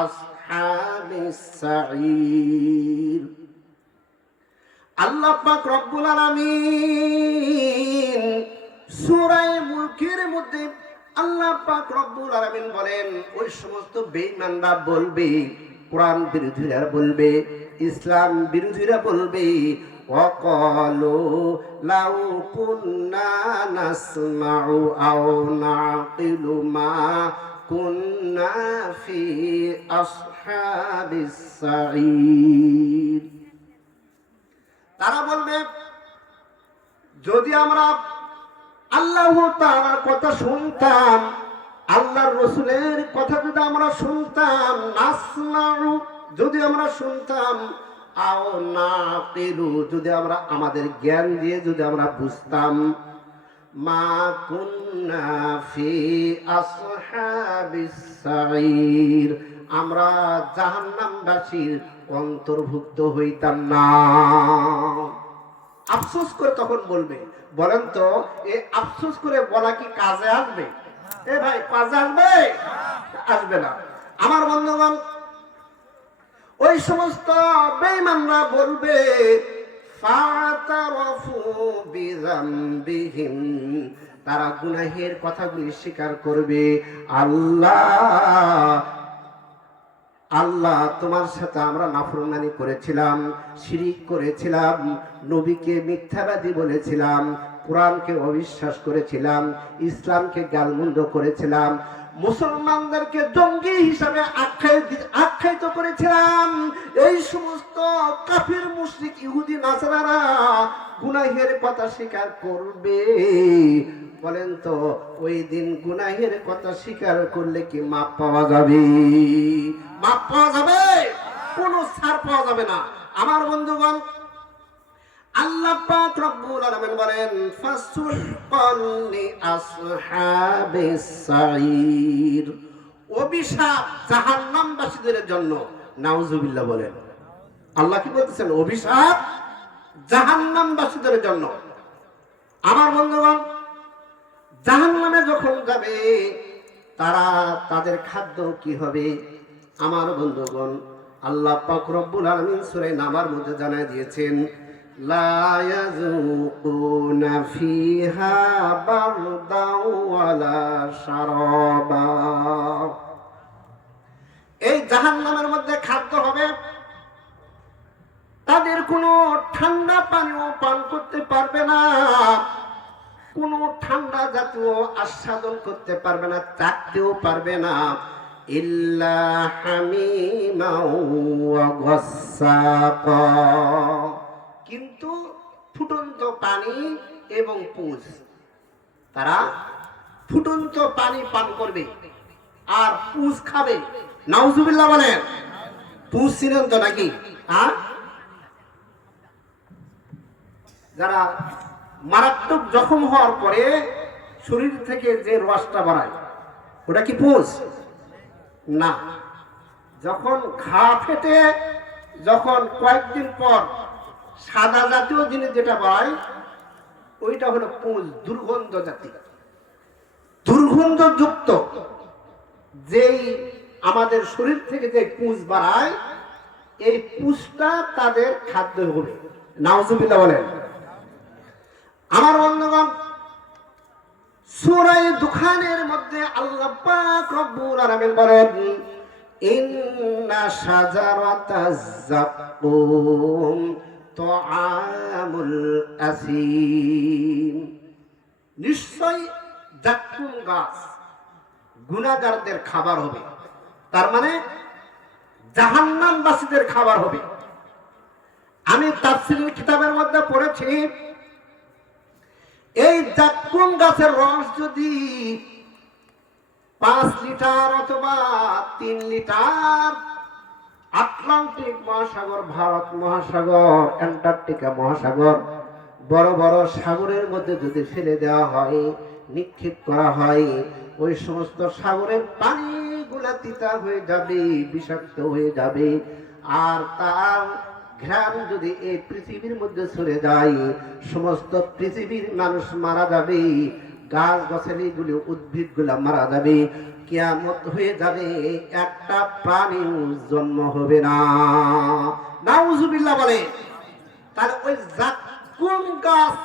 আসহাবিস সাঈর। আল্লাহ পাক রব্বুল আলামিন সূরা মুলকের মধ্যে আল্লাহ পাক রব্বুল আলামিন বলেন, ওই সমস্ত বেঈমানরা বলবে, কোরআন বিরোধীরা বলবে, ইসলাম বিরোধীরা বলবে, ওয়াকালু লাউ কুন্না নাসমাউ আও নাকিলু মা কুন্না ফি আসহাবিস সাঈর। তারা বলবে, যদি আমরা আল্লাহ তাআলার কথা শুনতাম, আল্লাহর রাসূলের কথা যদি আমরা শুনতাম, নাসমাউ যদি আমরা শুনতাম, আও নাকিলু যদি আমরা আমাদের জ্ঞান দিয়ে যদি আমরা বুঝতাম, মা কুন্না ফি আসহাবিস সাঈর আমরা জাহান্নামবাসীর অন্তর্ভুক্ত হইতাম না। আফসোস করে তখন বলবে, বলেন তো এই আফসোস করে বলা কি কাজে আসবে? এ ভাই কাজে আসবে? আসবে না। আমার বন্ধুগণ, ওই সমস্ত বেঈমানরা বলবে, ফাতারাফু বিযামবিহিম তারা গুনাহের কথাগুলি স্বীকার করবে, আল্লাহ তোমার সাথে আমরা নাফরমানি করেছিলাম, শিরিক করেছিলাম, নবীকে মিথ্যাবাদী বলেছিলাম, কোরআনকে অবিশ্বাস করেছিলাম, ইসলামকে গালমন্দ করেছিলাম, মুসলমানদেরকে জঙ্গি হিসাবে আখ্যায়িত করেছিলাম। এই সমস্ত কাফির মুশরিক ইহুদি নাসারারা গুনাহের কথা স্বীকার করবে। বলেন তো ওই দিন গুনাহের কথা স্বীকার করলে কি মাপ পাওয়া যাবে? মাপ পাওয়া যাবে? কোনো ছাড় পাওয়া যাবে না। আমার বন্ধুগণ, আল্লাহ পাক রব্বুল আলামিন বলেন, ফাসুলকান লিআসহাবিস সাঈর অভিশাপ জাহান্নামবাসীদের জন্য। নাউজুবিল্লাহ বলেন। আল্লাহ কি বলতেছেন? অভিশাপ জাহান্নামবাসীদের জন্য। আমার বন্ধুগণ, জাহান্নামে যখন যাবে তারা তাদের খাদ্য কি হবে? আমার বন্ধুগণ, আল্লাহ পাক রব্বুল আলামিন সূরা নাবার মধ্যে জানায় দিয়েছেন, লা ইয়াযুকুনা ফিহা বারদাও ওয়ালা শারাবা। এই জাহান্নামের মধ্যে খাদ্য হবে, তাদের কোনো ঠান্ডা পানিও পান করতে পারবে না, কোনো ঠান্ডা জাতীয় আস্বাদন করতে পারবে না, চাকতেও পারবে না। ইল্লা হামিমা ওয়া গাসসাকা কিন্তু ফুটন্ত পানি এবং পুষ। তারা ফুটন্ত পানি পান করবে আর পুষ খাবে। নাউজুবিল্লাহ বলেন। পুষ ছিলেন তো নাকি? যারা মারাত্মক জখম হওয়ার পরে শরীর থেকে যে রসটা বাড়ায় ওটা কি পুষ? না। যখন ঘা ফেটে যখন কয়েকদিন পর সাদা জাতীয় জিনিস যেটা বাড়ায় ওইটা হলো পুষ। দুর্গন্ধ জাতি, দুর্গন্ধযুক্ত যেই আমাদের শরীর থেকে যে পুষ বাড়ায় এই পুষটা তাদের খাদ্য হবে। নাউজুবিল্লাহ বলেন। আমার বন্ধুগণ, সূরা দুখানের মধ্যে আল্লাহ পাক রব্বুল আলামিন বলেন, ইন্না শাজারাতাজ যাক্কুম তুআমুল আসিম। নিশ্চয় যাক্কুম গাছ গুনাহগারদের খাবার হবে। তার মানে জাহান্নামবাসীদের খাবার হবে। আমি তাফসীরের কিতাবের মধ্যে পড়েছি, এই যাক্কুম গাছের রস যদি 5 লিটার অথবা 3 লিটার আটলান্টিক মহাসাগর, ভারত মহাসাগর, অ্যান্টার্কটিকা মহাসাগর, বড় বড় সাগরের মধ্যে যদি ফেলে দেওয়া হয়, নিক্ষেপ করা হয়, ওই সমস্ত সাগরের পানিগুলা তিতা হয়ে যাবে, বিষাক্ত হয়ে যাবে। আর তার ঘ্রাণ যদি এই পৃথিবীর মধ্যে ছড়ে যায়, সমস্ত পৃথিবীর মানুষ মারা যাবে, গাছ গাছালিগুলি উদ্ভিদগুলা মারা যাবে, কিয়ামত হয়ে যাবে, একটা প্রাণীর জন্ম হবে না। নাউজুবিল্লাহ বলে। তাহলে ওই যাক্কুম গাছ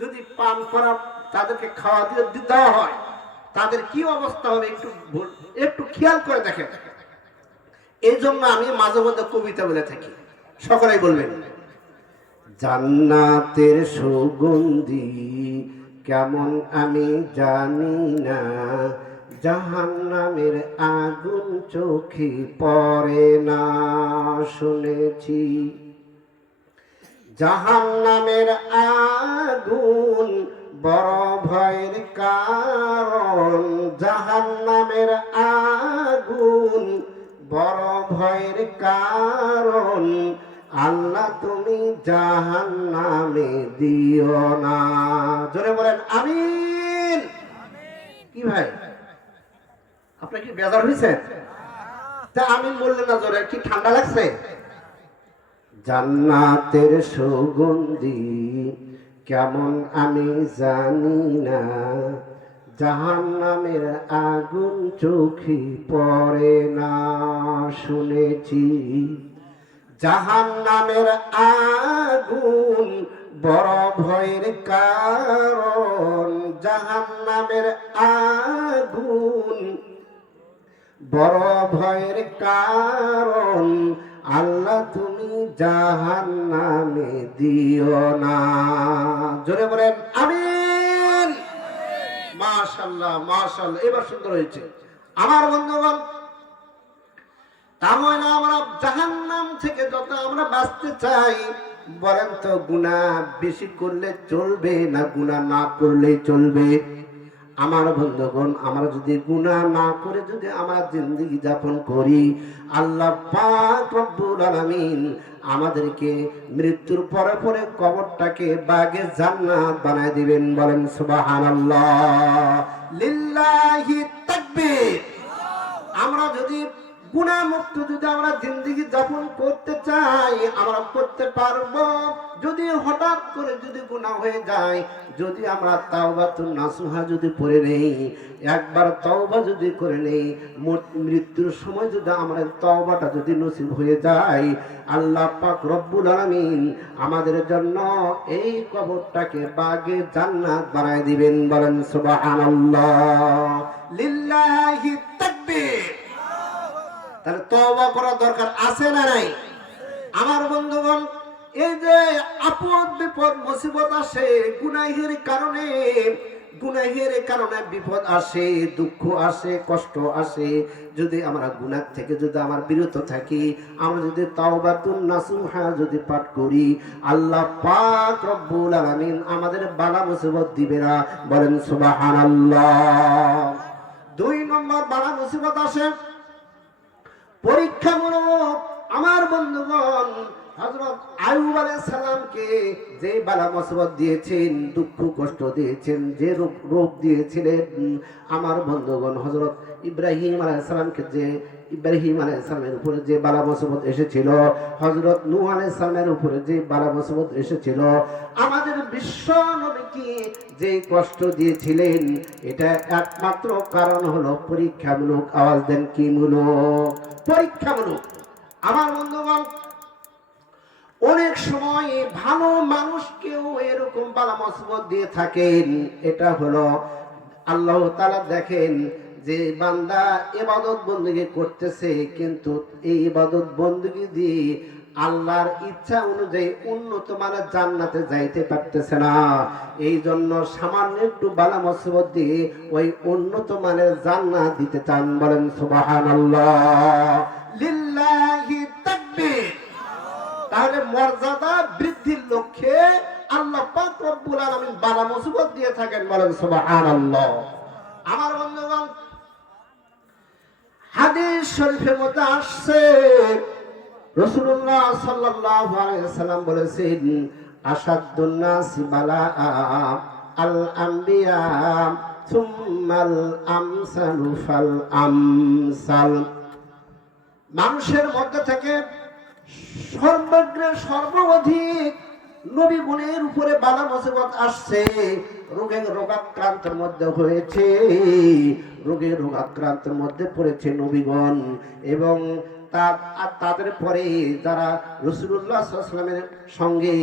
যদি পান করা তাদেরকে খাওয়া দিয়ে দেওয়া হয় তাদের কি অবস্থা হবে একটু খেয়াল করে দেখেন। এই জন্য আমি মাঝে মধ্যে কবিতা বলে থাকি, সকলেই বলবেন, জান্নাতের সুগন্ধি কেমন আমি জানি না, জাহান্নামের আগুন চোখে পড়ে না। শুনেছি জাহান্নামের আগুন বড় ভয়ের কারণ, জাহান্নামের আগুন বড় ভয়ের কারণ, আল্লাহ তুমি জাহান্নামে দিও না। জোরে বলেন আমিন। কি ভাই আপনার কি বেজার হয়েছে? তা আমিন বললেন না জোরে, কি ঠান্ডা লাগছে? জান্নাতের সুগন্ধি কেমন আমি জানি না, জাহান্নামের আগুন চোখে পড়ে না। শুনেছি জাহান্নামের আগুন বড় ভয়ের কারণ, জাহান্নামের আগুন বড় ভয়ের কারণ, আল্লাহ তুমি জাহান্নামে দিও না। জোরে বলেন আমিন। মাশাআল্লাহ মাশাআল্লাহ, এবার সুন্দর হয়েছে আমার বন্ধুগণ। তাহলে আমরা জাহান্নাম থেকে যত আমরা বাঁচতে চাই, বলেন তো গুনাহ বেশি করলে চলবে না গুনাহ না করলে চলবে? আমার বন্ধুগণ, আমরা যদি গুনাহ না করে যদি আমরা জিন্দেগি যাপন করি, আল্লাহ পাক রব্বুল আলামিন আমাদেরকে মৃত্যুর পরে পরে কবরটাকে বাগে জান্নাত বানায় দিবেন। বলেন সুবহানাল্লাহ, লিল্লাহি তাকবীর। আমরা যদি গুনাহমুক্ত যদি আমরা জিন্দেগি যাপন করতে চাই, আমরা করতে পারবো। যদি হঠাৎ করে যদি গুনাহ হয়ে যায়, যদি আমরা তাওবাতুন নাসুহা যদি পড়ে নেই, একবার তওবা যদি করে নেই, মৃত্যুর সময় যদি আমরা তওবাটা যদি নসিব হয়ে যায়, আল্লাহ পাক রব্বুল আলামিন আমাদের জন্য এই কবরটাকে বাগে জান্নাত বানায় দিবেন। বলেন সুবহানাল্লাহ, লিল্লাহি তাকবীর। তাহলে তওবা করার দরকার আছে না নাই? আমার বন্ধুগণ, এই যে আপদ বিপদ মুসিবত আসে গুনাহের কারণে, গুনাহের কারণে বিপদ আসে, দুঃখ আসে, কষ্ট আসে। যদি আমরা গুনাহ থেকে যদি আমরা বিরত থাকি, আমরা যদি তাওবাতুন নাসুহা যদি পাঠ করি, আল্লাহ পাক রব্বুল আলামিন আমাদের বালা মুসিবত দিবে না। বলেন সুবহানাল্লাহ। 2 নম্বর বালা মুসিবত আসে পরীক্ষামূলক। আমার বন্ধুগণ, হযরত আইয়ুব আলাইহিস সালামকে যে বালা মুসিবত দিয়েছেন, দুঃখ কষ্ট দিয়েছেন, যে রোগ দিয়েছিলেন, আমার বন্ধুগণ হযরত ইব্রাহিম আলাইহিস সালামকে যে ইব্রাহিম আলাইহিস সালামের উপরে যে বালা মুসিবত এসেছিল, হযরত নূহ আলাইহিস সালামের উপরে যে বালা মুসিবত এসেছিল, আমাদের বিশ্ব নবীকে যে কষ্ট দিয়েছিলেন, এটা একমাত্র কারণ হলো পরীক্ষামূলক। আওয়াজ দেন কি মূলক? পরীক্ষামূলক। আমার বন্ধুগণ, অনেক সময় ভালো মানুষকেও এরকম বালা মুসিবত দিয়ে থাকেন। এটা হলো আল্লাহ তাআলা দেখেন যে বান্দা ইবাদত বندگی করতেছে, কিন্তু এই ইবাদত বندگی দিয়ে আল্লাহর ইচ্ছা অনুযায়ী উন্নত মানের জান্নাতে যাইতে পারতেছে না। এই জন্য সামান্য একটু বালা মুসিবত দিয়ে ওই উন্নত মানের জান্নাত দিতে চান। বলেন সুবহানাল্লাহ, লিল্লাহি তাকবীর। তাহলে মর্যাদা বৃদ্ধির লক্ষ্যে আল্লাহ পাক রব্বুল আলামিন বালা মুসিবত দিয়ে থাকেন। বলেন সুবহানাল্লাহ। আমার বন্ধুগণ, হাদিস শরীফের মধ্যে আসছে রাসূলুল্লাহ সাল্লাল্লাহু আলাইহি ওয়াসাল্লাম বলেছেন, আশাদ্দুন নাসি বালাআ আল আম্বিয়া সুম্মাল আমসালু ফাল আমসাল। মানুষের মধ্যে থেকে সর্বগ্রে সর্বাধিক নবী গুণের উপরে বালা মুসিবত আসছে। রোগাক্রান্তের মধ্যে হয়েছে, রোগাক্রান্তের মধ্যে পড়েছে নবীগণ, এবং তাদের পরে যারা রাসূলুল্লাহ সাল্লাল্লাহু আলাইহি ওয়াসাল্লামের সঙ্গে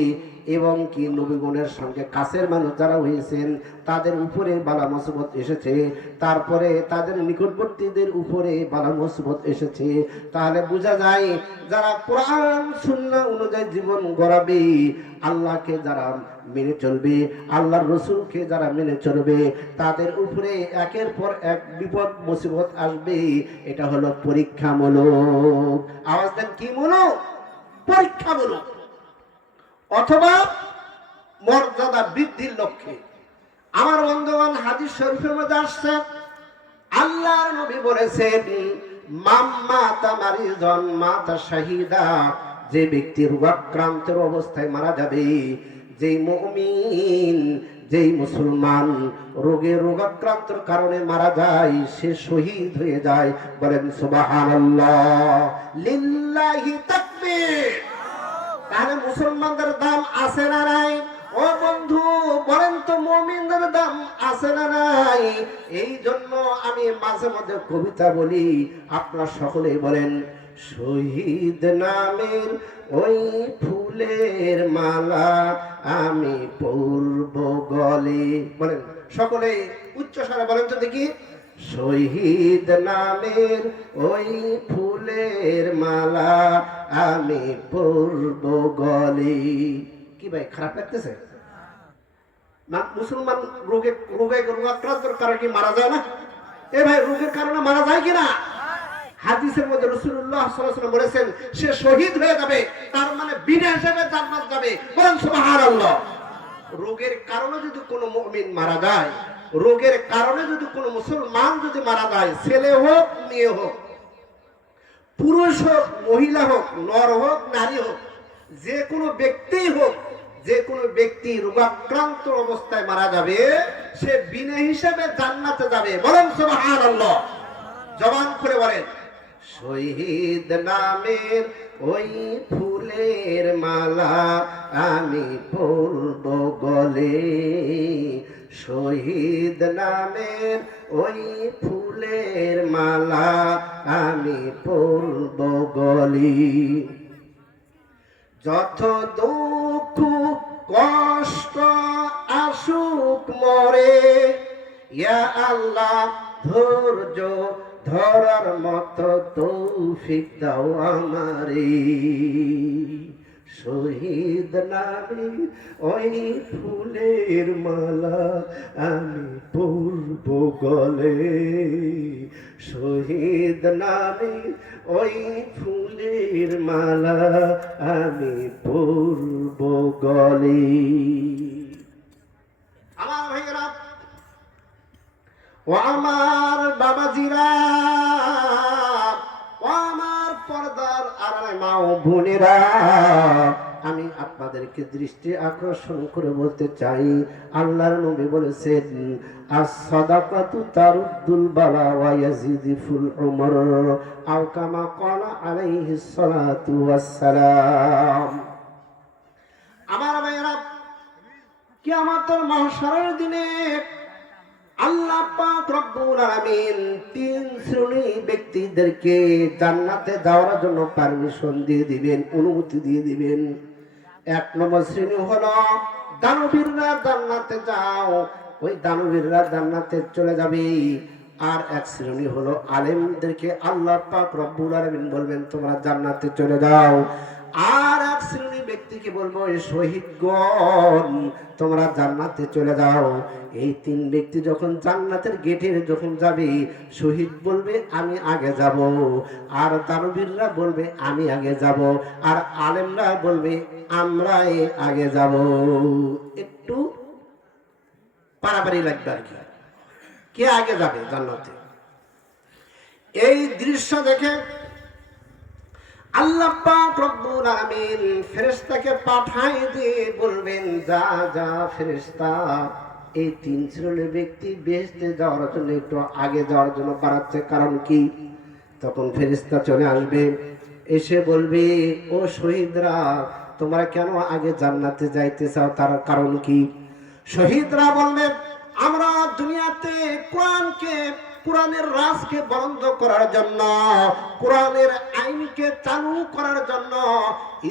এবং কি নবীগণের সঙ্গে কাছের মানুষ যারা হয়েছেন তাদের উপরে বালা মুসিবত এসেছে, তারপরে তাদের নিকটবর্তীদের উপরে বালা মুসিবত এসেছে, তাহলে বোঝা যায় যারা কোরআন সুন্নাহ অনুযায়ী জীবন গড়াবে, আল্লাহকে যারা মেনে চলবে, আল্লাহর রসুলকে যারা মেনে চলবে, তাদের উপরে একের পর এক বিপদ মুসিবত আসবে। এটা হলো পরীক্ষামূলক। আওয়াজ দেন, কি মূলক? পরীক্ষামূলক। অথবা মর্যাদা বৃদ্ধির লক্ষ্যে। আমার বন্ধুগণ, হাদিস শরীফের মধ্যে আসছে, আল্লাহর নবী বলেছেন, মাম্মাতা মারিজন মাতা শাহিদা, যে ব্যক্তি রোগাক্রান্তের অবস্থায় মারা যাবে, যেই মুমিন, যেই মুসলমান রোগাক্রান্তের কারণে মারা যায়, সে শহীদ হয়ে যায়। বলেন সুবহানাল্লাহ, লিল্লাহি তাকবীর। তাহলে মুসলমানদের দাম আছে না নাই? ও বন্ধু বলেন তো, মুমিনদের দাম আছে না নাই? এই জন্য আমি মাঝে মধ্যে কবিতা বলি, আপনারা সকলেই বলেন, শহীদ নামের ওই ফুলের মালা আমি পরব গলে। বলেন সকলে উচ্চ স্বরে বলেন তো দেখি, শহীদ নামের ওই ফুলের মালা আমি পরব গলে। কি ভাই, খারাপ লাগতেছে না? মুসলমান রোগাক্রান্তর কারণে কি মারা যায় না? এ ভাই, রোগের কারণে মারা যায় কিনা? হাদিসের মধ্যে রাসূলুল্লাহ সাল্লাল্লাহু আলাইহি ওয়াসাল্লাম বলেছেন, সে শহীদ হয়ে যাবে, তার মানে বিনা হিসাবে জান্নাত যাবে। বলেন সুবহানাল্লাহ। রোগের কারণে যদি কোনো মুমিন মারা যায়, রোগের কারণে যদি কোনো মুসলমান যদি মারা যায়, ছেলে হোক মেয়ে হোক, পুরুষ হোক মহিলা হোক, নর হোক নারী হোক, যে কোনো ব্যক্তি হোক, যে কোনো ব্যক্তি রোগাক্রান্ত অবস্থায় মারা যাবে, সে বিনা হিসাবে জান্নাতে যাবে। বলেন সুবহানাল্লাহ। জবান করে বলেন, শহীদ নামের ওই ফুলের মালা আমি পরব গলে, শহীদ নামের ওই ফুলের মালা আমি পরব গলে। যত দুঃখ কষ্ট আসুক মরে, ইয়া আল্লাহ ধৈর্য ধরার মতো তৌফিক দাও আমারে। শহীদ নামে ওই ফুলের মালা আমি পরব গলে, শহীদ নামে ওই ফুলের মালা আমি পরব গলে। আমার ভাইয়েরা ও আমার বাবাজিরা, ও আমার পর্দার আড়ালে মা ও বোনেরা, আমি আপনাদেরকে দৃষ্টি আকর্ষণ করে বলতে চাই, আল্লাহর নবী বলেছেন, as-sadaqatu taruddul bala wa yazidul umr, আও কামা ক্বালা আলাইহিস সালাতু ওয়াস সালাম। আমার ভাইয়েরা, কিয়ামতের মাহশারের দিনে আল্লাহ পাক রব্বুল আলামিন তিন শ্রেণী ব্যক্তিদেরকে জান্নাতে যাওয়ার জন্য পারমিশন দিয়ে দিবেন, অনুমতি দিয়ে দিবেন। এক নম্বর শ্রেণী হলো দানবীররা জান্নাতে যাও, ওই দানবীররা জান্নাতে চলে যাবে। আর এক শ্রেণী হলো আলেমদেরকে আল্লাহ পাক রব্বুল আলামিন বলবেন, তোমরা জান্নাতে চলে যাও। আর এক শ্রেণী ব্যক্তিকে বলবো, এই শহীদগণ তোমরা জান্নাতে চলে যাও। এই তিন ব্যক্তি যখন জান্নাতের গেটে যখন যাবে, শহীদ বলবে আমি আগে যাব, আর দানবীররা বলবে আমি আগে যাব, আর আলেমরা বলবে আমরাই আগে যাব। একটু পারাপারি লাগবে আর কি, কে আগে যাবে জান্নাতে। এই দৃশ্য দেখে আল্লাহ পাক রব্বুল আলামিন ফেরেশতাকে পাঠিয়ে দিয়ে বলবেন, যা যা ফেরেশতা, এই তিন শ্রেণীর ব্যক্তি বেহেশতে যাওয়ার জন্য একটু আগে যাওয়ার জন্য বাড়াচ্ছে, কারণ কি? তখন ফেরেশতা চলে আসবে, এসে বলবে, ও শহীদরা তোমরা কেন আগে জান্নাতে যাইতে চাও, তার কারণ কি? শহীদরা বলবে, আমরা দুনিয়াতে কোরআনকে কোরআনের রাজকে বন্ধ করার জন্য, কোরআনের আইনকে চালু করার জন্য,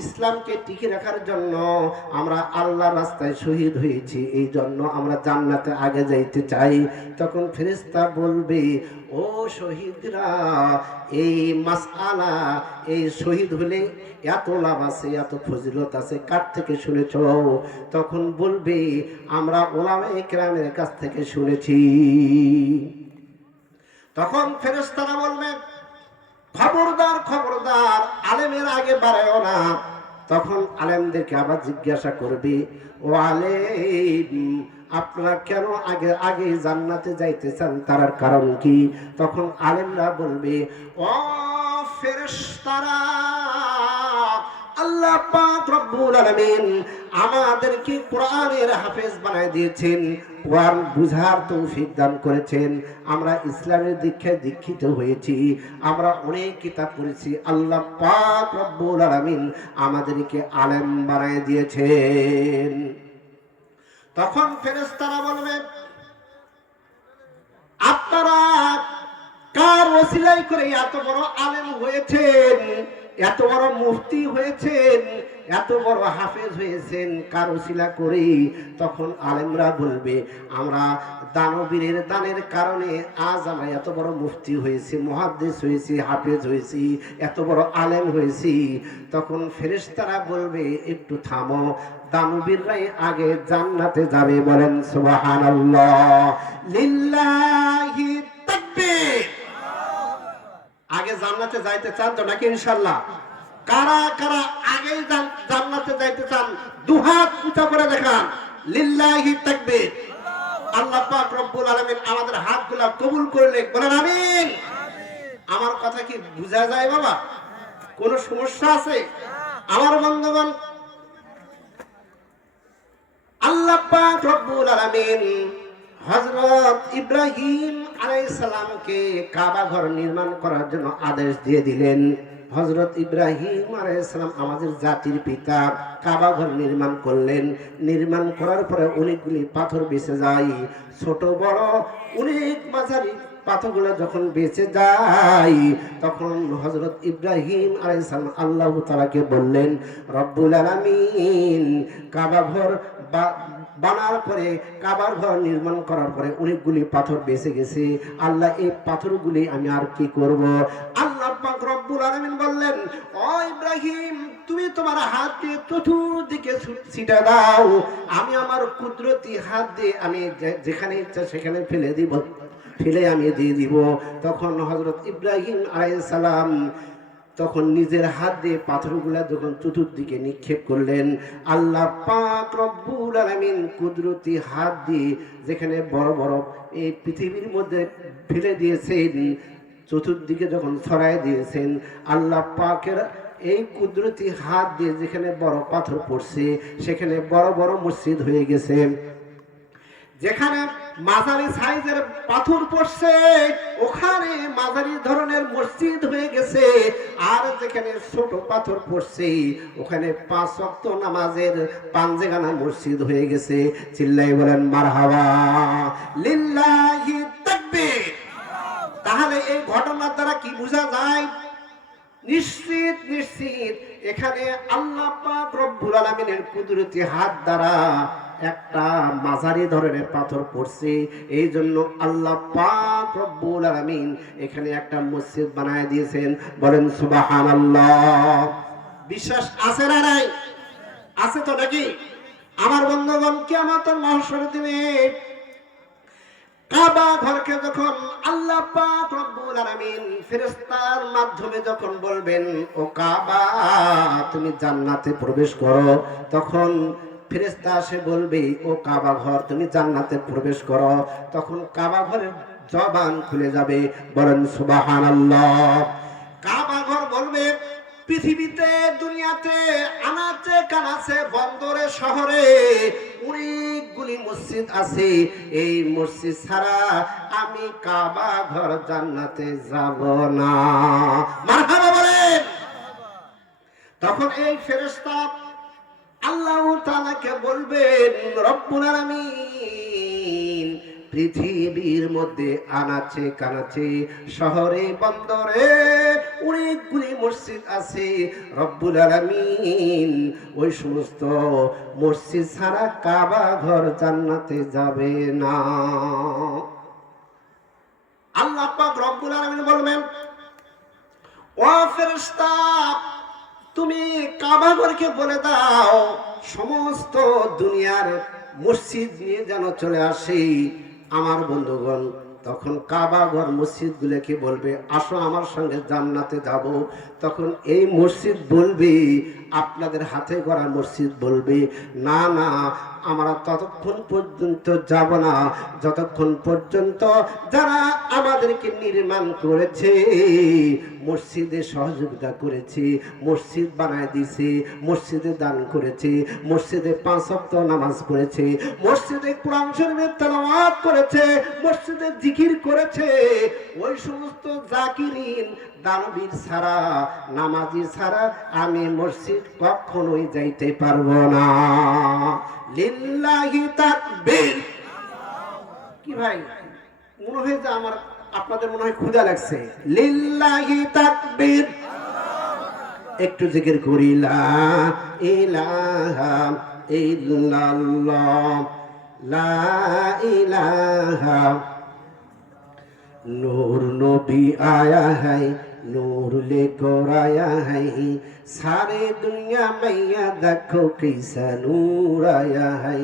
ইসলামকে টিকে রাখার জন্য আমরা আল্লাহর রাস্তায় শহীদ হয়েছি, এই জন্য আমরা জান্নাতে আগে যাইতে চাই। তখন ফেরেশতা বলবে, ও শহীদরা, এই মাসআলা, এই শহীদ হলে এত লাভ আছে, এত ফজিলত আছে, কার থেকে শুনেছ? তখন বলবে, আমরা উলামায়ে কেরামের কাছ থেকে শুনেছি। তখন ফেরেশতারা বলবে, খবরদার খবরদার, আলেমের আগে বাড়ায়ও না। তখন আলেমদেরকে আবার জিজ্ঞাসা করবে, ও আলেম, আপনারা কেন আগে আগে জান্নাতে যাইতে চান, তার কারণ কি? তখন আলেমরা বলবে, ও ফেরেশতারা, আল্লাহ পাক রব্বুল আলামিন আমাদেরকে কোরআনের হাফেজ বানায় দিয়েছেন, কোরআন বুঝার তৌফিক দান করেছেন, আমরা ইসলামের দীক্ষায় দীক্ষিত হয়েছি, আমরা অনেক কিতাব পড়েছি, আল্লাহ পাক রব্বুল আলামিন আমাদেরকে আলেম বানায় দিয়েছেন। তখন ফেরেশতারা বলবে, আপনারা কার ওসিলাই করে এত বড় আলেম হয়েছেন, এত বড় মুফতি হয়েছেন, এত বড় হাফেজ হয়েছেন, কার ওসিলা করে? তখন আলেমরা বলবে, আমরা দানবীরের দানের কারণে আজ আমরা এত বড় মুফতি হয়েছি, মুহাদ্দিস হয়েছি, হাফেজ হয়েছি, এত বড় আলেম হয়েছি। তখন ফেরেশতারা বলবে, একটু থামো, দানবীররাই আগে জান্নাতে যাবে, বলেন সুবহানাল্লাহ, লিল্লাহি তাকবীর। আগে জান্নাতে যাইতে চান তো নাকি ইনশাআল্লাহ? কারা কারা আগে জান্নাতে যাইতে চান দুহাত উঁচা করে দেখান, লিল্লাহি তাকবীর। আল্লাহ পাক রব্বুল আলামিন আমাদের হাতগুলা কবুল করলে বলেন আমিন। আমার কথা কি বুঝা যায় বাবা? কোন সমস্যা আছে? আমার বন্ধুগণ, আল্লাহ পাক রব্বুল আলামিন হযরত ইব্রাহিম আলাইহিস সালামকে কাবা ঘর নির্মাণ করার জন্য আদেশ দিয়ে দিলেন। হযরত ইব্রাহিম আলাইহিস সালাম আমাদের জাতির পিতা, কাবা ঘর নির্মাণ করলেন। নির্মাণ করার পরে অনেকগুলি পাথর বেঁচে যায়, ছোট বড় অনেক মাঝারি পাথরগুলো যখন বেঁচে যায়, তখন হযরত ইব্রাহিম আলাইহিস সালাম আল্লাহ তাআলাকে বললেন, রব্বুল আলামিন, কাবা ঘর বানার পরে, কাবার ঘর নির্মাণ করার পরে অনেকগুলি পাথর বেঁচে গেছে, আল্লাহ এই পাথরগুলি আমি আর কি করব? আল্লাহ পাক রব্বুল আলামিন বললেন, ও ইব্রাহিম, তুমি তোমার হাত দিয়ে চতুর্দিকে ছিটা দাও, আমি আমার কুদরতি হাত দিয়ে আমি যেখানে ইচ্ছা সেখানে ফেলে দিব, ফেলে আমি দিয়ে দিব। তখন হযরত ইব্রাহিম আলাইহিস সালাম তখন নিজের হাত দিয়ে পাথরগুলা যখন চতুর্দিকে নিক্ষেপ করলেন, আল্লাহ পাক রব্বুল আলামিন কুদরতি হাত দিয়ে যেখানে বড় বড় এই পৃথিবীর মধ্যে ফেলে দিয়েছেন, চতুর্দিকে যখন ছড়ায় দিয়েছেন, আল্লাহ পাকের এই কুদরতি হাত দিয়ে যেখানে বড় পাথর পড়ছে সেখানে বড় বড় মসজিদ হয়ে গেছে। যেখানে মাঝারি সাইজের পাথর পড়ছে ওখানে মাঝারি ধরনের মসজিদ হয়ে গেছে, আর যেখানে ছোট পাথর পড়ছে ওখানে 5 ওয়াক্ত নামাজের পাঞ্জেখানা মসজিদ হয়ে গেছে। চিল্লাই বলেন মারহাবা, লিল্লাহি তাকবীর। তাহলে এই ঘটনার দ্বারা কি বোঝা যায়? নিশ্চিত নিশ্চিত এখানে আল্লাহ পাক রব্বুল আলামিনের কুদরতি হাত দ্বারা একটা মাঝারি ধরনের পাথর পড়ছে, এই জন্য আল্লাহ পাক রব্বুল আলামিন এখানে একটা মসজিদ বানায় দিয়েছেন, বলেন সুবহানাল্লাহ। বিশ্বাস আছে না নাই? আছে তো নাকি? আমার বন্ধুগণ, কিয়ামতের মাহশরের দিনে কাবা ঘরকে যখন আল্লাহ পাক রব্বুল আলামিন ফেরেশতার মাধ্যমে যখন বলবেন, ও কাবা তুমি জান্নাতে প্রবেশ করো, তখন ফেরেশতা এসে বলবে, ও কাবা ঘর তুমি জান্নাতে প্রবেশ করো, তখন কাবা ঘরের জবান খুলে যাবে, বলেন সুবহানাল্লাহ। কাবা ঘর বলবে, পৃথিবীতে দুনিয়াতে আনাচে কানাচে বন্দরে শহরে অনেকগুলি মসজিদ আছে, এই মসজিদ ছাড়া আমি কাবা ঘর জান্নাতে যাব না। মারহাবা বলেন। তখন এই ফেরেশতা আল্লাহ তাআলাকে বলবেন, রব্বুল আলামিন পৃথিবীর মধ্যে আনাচে কানাচে শহরে বন্দরে অনেকগুলি মসজিদ আছে। রব্বুল আলামিন ওই সমস্ত মসজিদ ছাড়া কাবা ঘর জান্নাতে যাবে না। আল্লাহ পাক রব্বুল আলামিন বলবেন, ও ফেরেশতা, তুমি কাবা ঘরকে বলে দাও সমস্ত দুনিয়ার মসজিদ নিয়ে যেন চলে আসে। আমার বন্ধুগণ, তখন কাবা ঘর মসজিদ গুলোকে বলবে, আসো আমার সঙ্গে জান্নাতে যাব। তখন এই মসজিদ বলবে, আপনাদের হাতে গড়া মসজিদ বলবে, না না, আমরা ততক্ষণ পর্যন্ত যাব না যতক্ষণ পর্যন্ত যারা আমাদেরকে নির্মাণ করেছে, মসজিদে সহযোগিতা করেছে, মসজিদ বানায় দিয়েছে, মসজিদে দান করেছে, মসজিদে 5 ওয়াক্ত নামাজ পড়েছে, মসজিদে কোরআন শরীফের তেলাওয়াত করেছে, মসজিদে জিকির করেছে, ওই সমস্ত জাকিরিন দানবীর ছাড়া, নামাজি ছাড়া আমি মসজিদ কখনোই যাইতে পারবো না। লিল্লাহি তাকবীর। কি ভাই, মনে হয় যে আমার আপনাদের মনে হয় ক্ষুধা লাগছে। লিল্লাহি তাকবীর। একটু জিকির করি, লা ইলাহা ইল্লাল্লাহ, লা ইলাহা। नूर नबी आया है, नूर लेकर आया है, सारे दुनिया मैया देखो कैसा नूर आया है।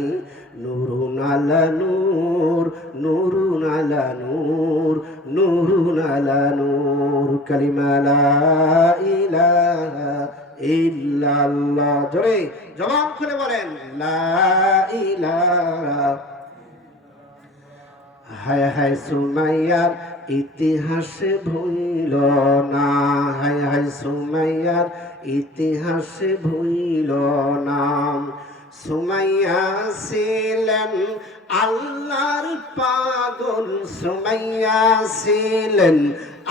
नूरुन अला नूर, नूरुन अला नूर, नूरुन अला नूर, कलिमा ला इलाहा इल्लल्लाह। जोरे जबान खुले बोलें, ला इलाहा। হায় হায় সুমাইয়ার ইতিহাস ভুইল না, হায় হায় সুমাইয়ার ইতিহাস ভুইল না। সুমাইয়া ছিলেন আল্লাহর পাগল, সুমাইয়া ছিলেন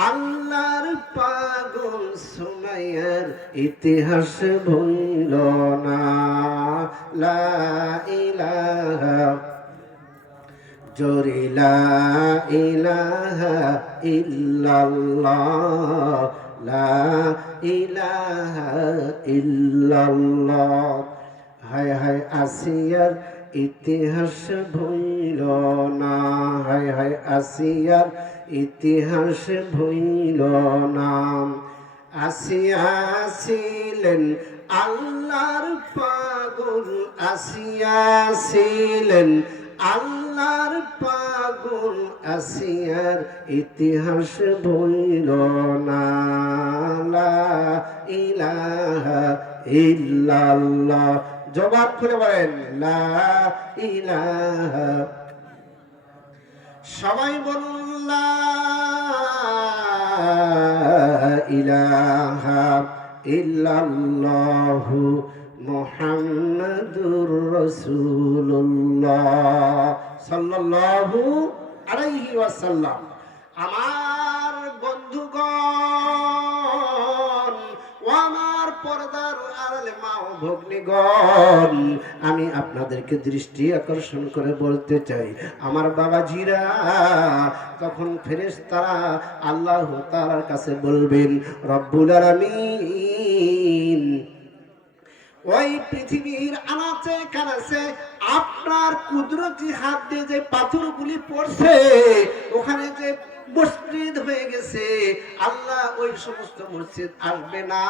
আল্লাহর পাগল, সুমাইয়ার ইতিহাস ভুইল না। লা ইলাহা জোরে লা ইলাহা ইল্লাল্লাহ, লা ইলাহা ইল্লাল্লাহ। হায় হায় আসিয়ার ইতিহাস ভুইল না, হায় হায় আসিয়ার ইতিহাস ভুইল না। আসিয়া ছিলেন আল্লাহর পাগল, আসিয়া ছিলেন আল্লাহর পাগল, আসিয়ার ইতিহাস ভুইল না। লা ইলাহা ইল্লাল্লাহ। জবাব খুলে বলেন, লা ইলাহা। সবাই বলুন, লা ইলাহা ইল্লাল্লাহু মুহাম্মাদুর রাসূলুল্লাহ সাল্লাল্লাহু আলাইহি ওয়াসাল্লাম। আমার বন্ধুগণ ও আমার পর্দার আড়ালে মা ও ভগ্নীগণ, আমি আপনাদেরকে দৃষ্টি আকর্ষণ করে বলতে চাই, আমার বাবাজিরা, তখন ফেরেশতারা আল্লাহ তাআলার কাছে বলবেন, রব্বুল আলামিন, ওই পৃথিবীর আনাচে কানাচে আপনার কুদরতি হাত দিয়ে যে পাথরগুলি পড়ছে, ওখানে যে মসজিদ হয়ে গেছে, আল্লাহ ওই সমস্ত মসজিদ আসবে না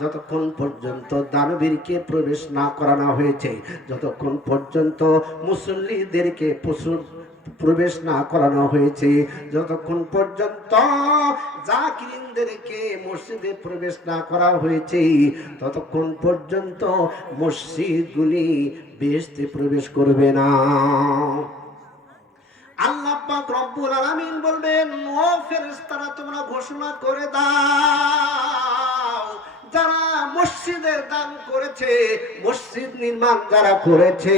যতক্ষণ পর্যন্ত দানবীরকে প্রবেশ না করানো হয়েছে, যতক্ষণ পর্যন্ত মুসল্লিদেরকে প্রবেশ না করানো হয়েছে, যতক্ষণ পর্যন্ত জাকিরিনদেরকে মসজিদে প্রবেশ না করা হয়েছে, ততক্ষণ পর্যন্ত মসজিদগুলি বেহেশতে প্রবেশ করবে না। আল্লাহ পাক রব্বুল আলামিন বলবেন, ও ফেরেশতারা, তোমরা ঘোষণা করে দাও, যারা মসজিদের দান করেছে, মসজিদ নির্মাণ যারা করেছে,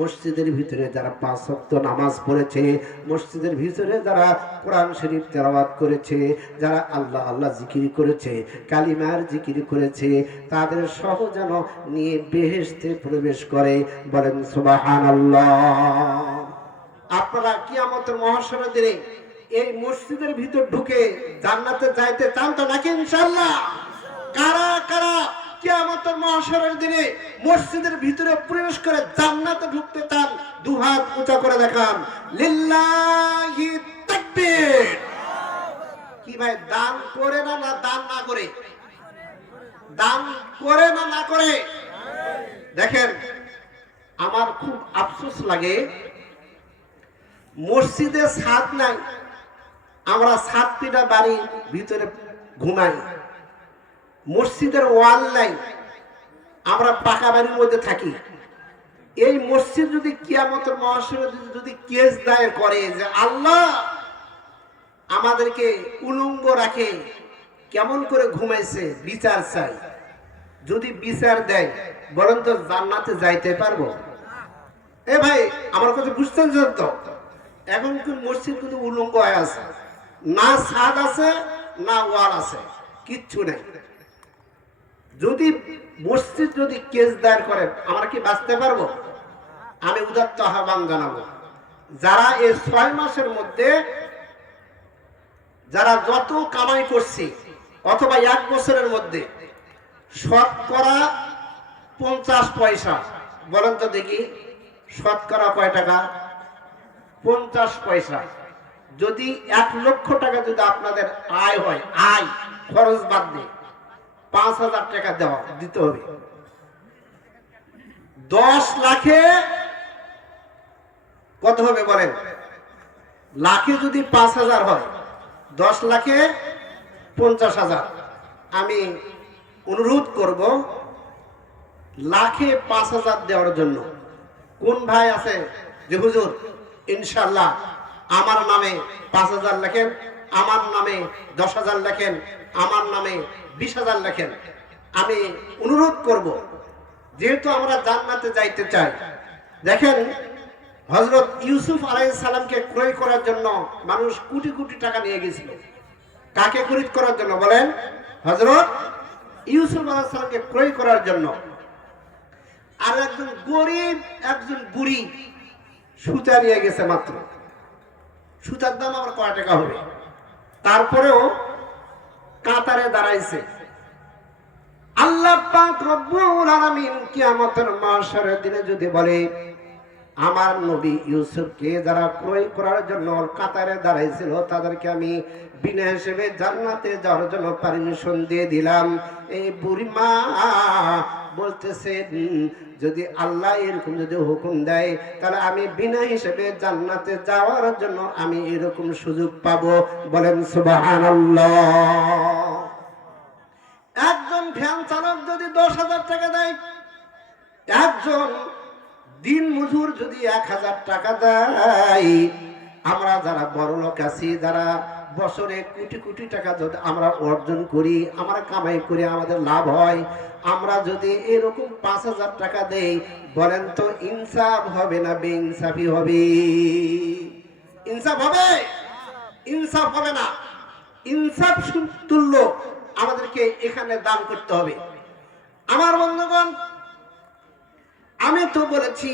মসজিদের ভিতরে যারা 5 ওয়াক্ত নামাজ পড়েছে, মসজিদের ভিতরে যারা কোরআন শরীফ তেলাওয়াত করেছে, যারা আল্লাহ আল্লাহ জিকির করেছে, কালিমার জিকির করেছে, তাদের সহ যেন নিয়ে বেহেশতে প্রবেশ করে। বলেন সুবহানাল্লাহ। আপনারা কিয়ামতের মহাশরের দিনে এই মসজিদের ভিতর ঢুকে জান্নাতে যাইতে চান তো নাকি ইনশাআল্লাহ? কারা কারা কিয়ামতের মহাশরের দিনে মসজিদের ভিতরে প্রবেশ করে জান্নাতে ঢুকতে চান? দুহাত উঁচা করে দেখান, লিল্লাহি তাকবীর। কি ভাই, দান করে না দান না করে? দান করে না না করে? দেখেন, আমার খুব আফসোস লাগে, মসজিদে ছাদ নাই, আমরা ছাদ পিটা বাড়ির ভিতরে ঘুমাই। মসজিদের ওয়াল নাই, আমরা পাকা বাড়ির মধ্যে থাকি। এই মসজিদ যদি কিয়ামতের মহাশরে যদি কেস দায়ের করে যে আল্লাহ আমাদেরকে উলঙ্গ রাখে, কেমন করে ঘুমাইছে, বিচার চাই, যদি বিচার দেয় বলেন তো জান্নাতে যাইতে পারবো? এ ভাই, আমার কথা বুঝতেন তো? এখন কোন মসজিদ কিন্তু উলঙ্গ হয়ে আছে, না ছাদ আছে না ওয়াল আছে, কিচ্ছু নেই। যদি মসজিদ যদি কেস দায়ের করে, আমরা কি বাঁচতে পারবো? আমি উদাত্ত আহ্বান জানাবো, যারা এই 6 মাসের মধ্যে যারা যত কামাই করছে, অথবা 1 বছরের মধ্যে শতকরা 50 পয়সা, বলেন তো দেখি শতকরা কয় টাকা? 50 পয়সা। যদি 1 লক্ষ টাকা যদি আপনাদের আয় হয়, আয় খরচ বাদ দিয়ে 5,000 টাকা দিতে হবে। 10 লাখে কত হবে বলেন? লাখে যদি 5,000 হয়, 10 লাখে 50,000। আমি অনুরোধ করব লাখে 5,000 দেওয়ার জন্য। কোন ভাই আছে যে হুজুর ইনশাআল্লাহ আমার নামে 5,000 লেখেন, আমার নামে 10,000 লেখেন, আমার নামে 20,000 লেখেন? আমি অনুরোধ করব, যেহেতু আমরা জান্নাতে যাইতে চাই। দেখেন, হযরত ইউসুফ আলাইহিস সালামকে ক্রয় করার জন্য মানুষ কোটি কোটি টাকা নিয়ে গেছিল। কাকে খরিদ করার জন্য বলেন? হযরত ইউসুফ আলাইহিস সালামকে ক্রয় করার জন্য। আর একজন গরিব একজন বুড়ি সুতা নিয়ে গেছে মাত্র। সুতার দাম আবার কয় টাকা হবে? তারপরেও কাতারে দাঁড়াইছে। আল্লাহ পাক রব্বুল আলামিন কিয়ামতের মাহশরের দিনে যদি বলে আমার নবী ইউসুফকে যারা ক্রয় করার জন্য কাতারে দাঁড়াইছিল তাদেরকে আমি বিনা হিসেবে জান্নাতে যাওয়ার জন্য পারমিশন দিয়ে দিলাম, এই বুড়ি মা বলতেছে যদি আল্লাহ এরকম যদি হুকুম দেয় তাহলে আমি বিনা হিসেবে জান্নাতে যাওয়ার জন্য আমি এরকম সুযোগ পাবো। বলেন সুবহানাল্লাহ। একজন ভ্যান চালক যদি 10,000 টাকা দেয়, একজন দিন মজুর যদি 1,000 টাকা দেয়, আমরা যারা বড় লোক আছি, যারা বছরে কোটি কোটি টাকা যদি আমরা অর্জন করি, আমরা কামাই করি, আমাদের লাভ হয়, আমরা যদি এরকম 5,000 টাকা দেই, বলেন তো ইনসাফ হবে না বেইনসাফি হবে? ইনসাফ হবে? ইনসাফ হবে না। ইনসাফ তুল্য আমাদেরকে এখানে দান করতে হবে। আমার বন্ধুগণ, আমি তো বলেছি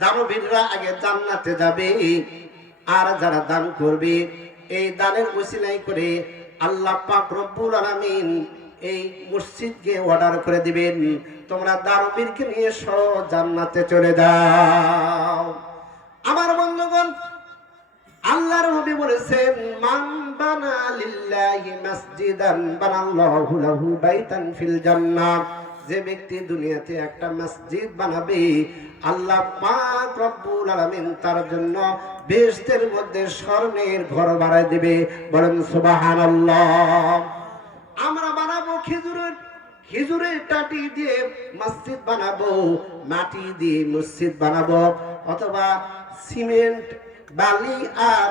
দানবীররা আগে জান্নাতে যাবে, আর যারা দান করবে এই দানের ওসিলাই করে আল্লাহ পাক রব্বুল আলামিন এই মসজিদকে অর্ডার করে দিবেন, তোমরা দানবীরকে নিয়ে সহ জান্নাতে চলে যাও। আমার বন্ধুগণ, আল্লাহর নবী বলেছেন মান বানা লিল্লাহি মাসজিদান বানাল্লাহু লাহু বাইতান ফিল জান্নাহ, যে ব্যক্তি দুনিয়াতে একটা মসজিদ বানাবে আল্লাহ পাক রব্বুল আলামিন তার জন্য বেহেশতের মধ্যে স্বর্ণের ঘর বানায় দিবে। বলেন সুবহানাল্লাহ। আমরা বানাবো খেজুরের টাটি দিয়ে মসজিদ বানাবো, মাটি দিয়ে মসজিদ বানাবো, অথবা সিমেন্ট বালি আর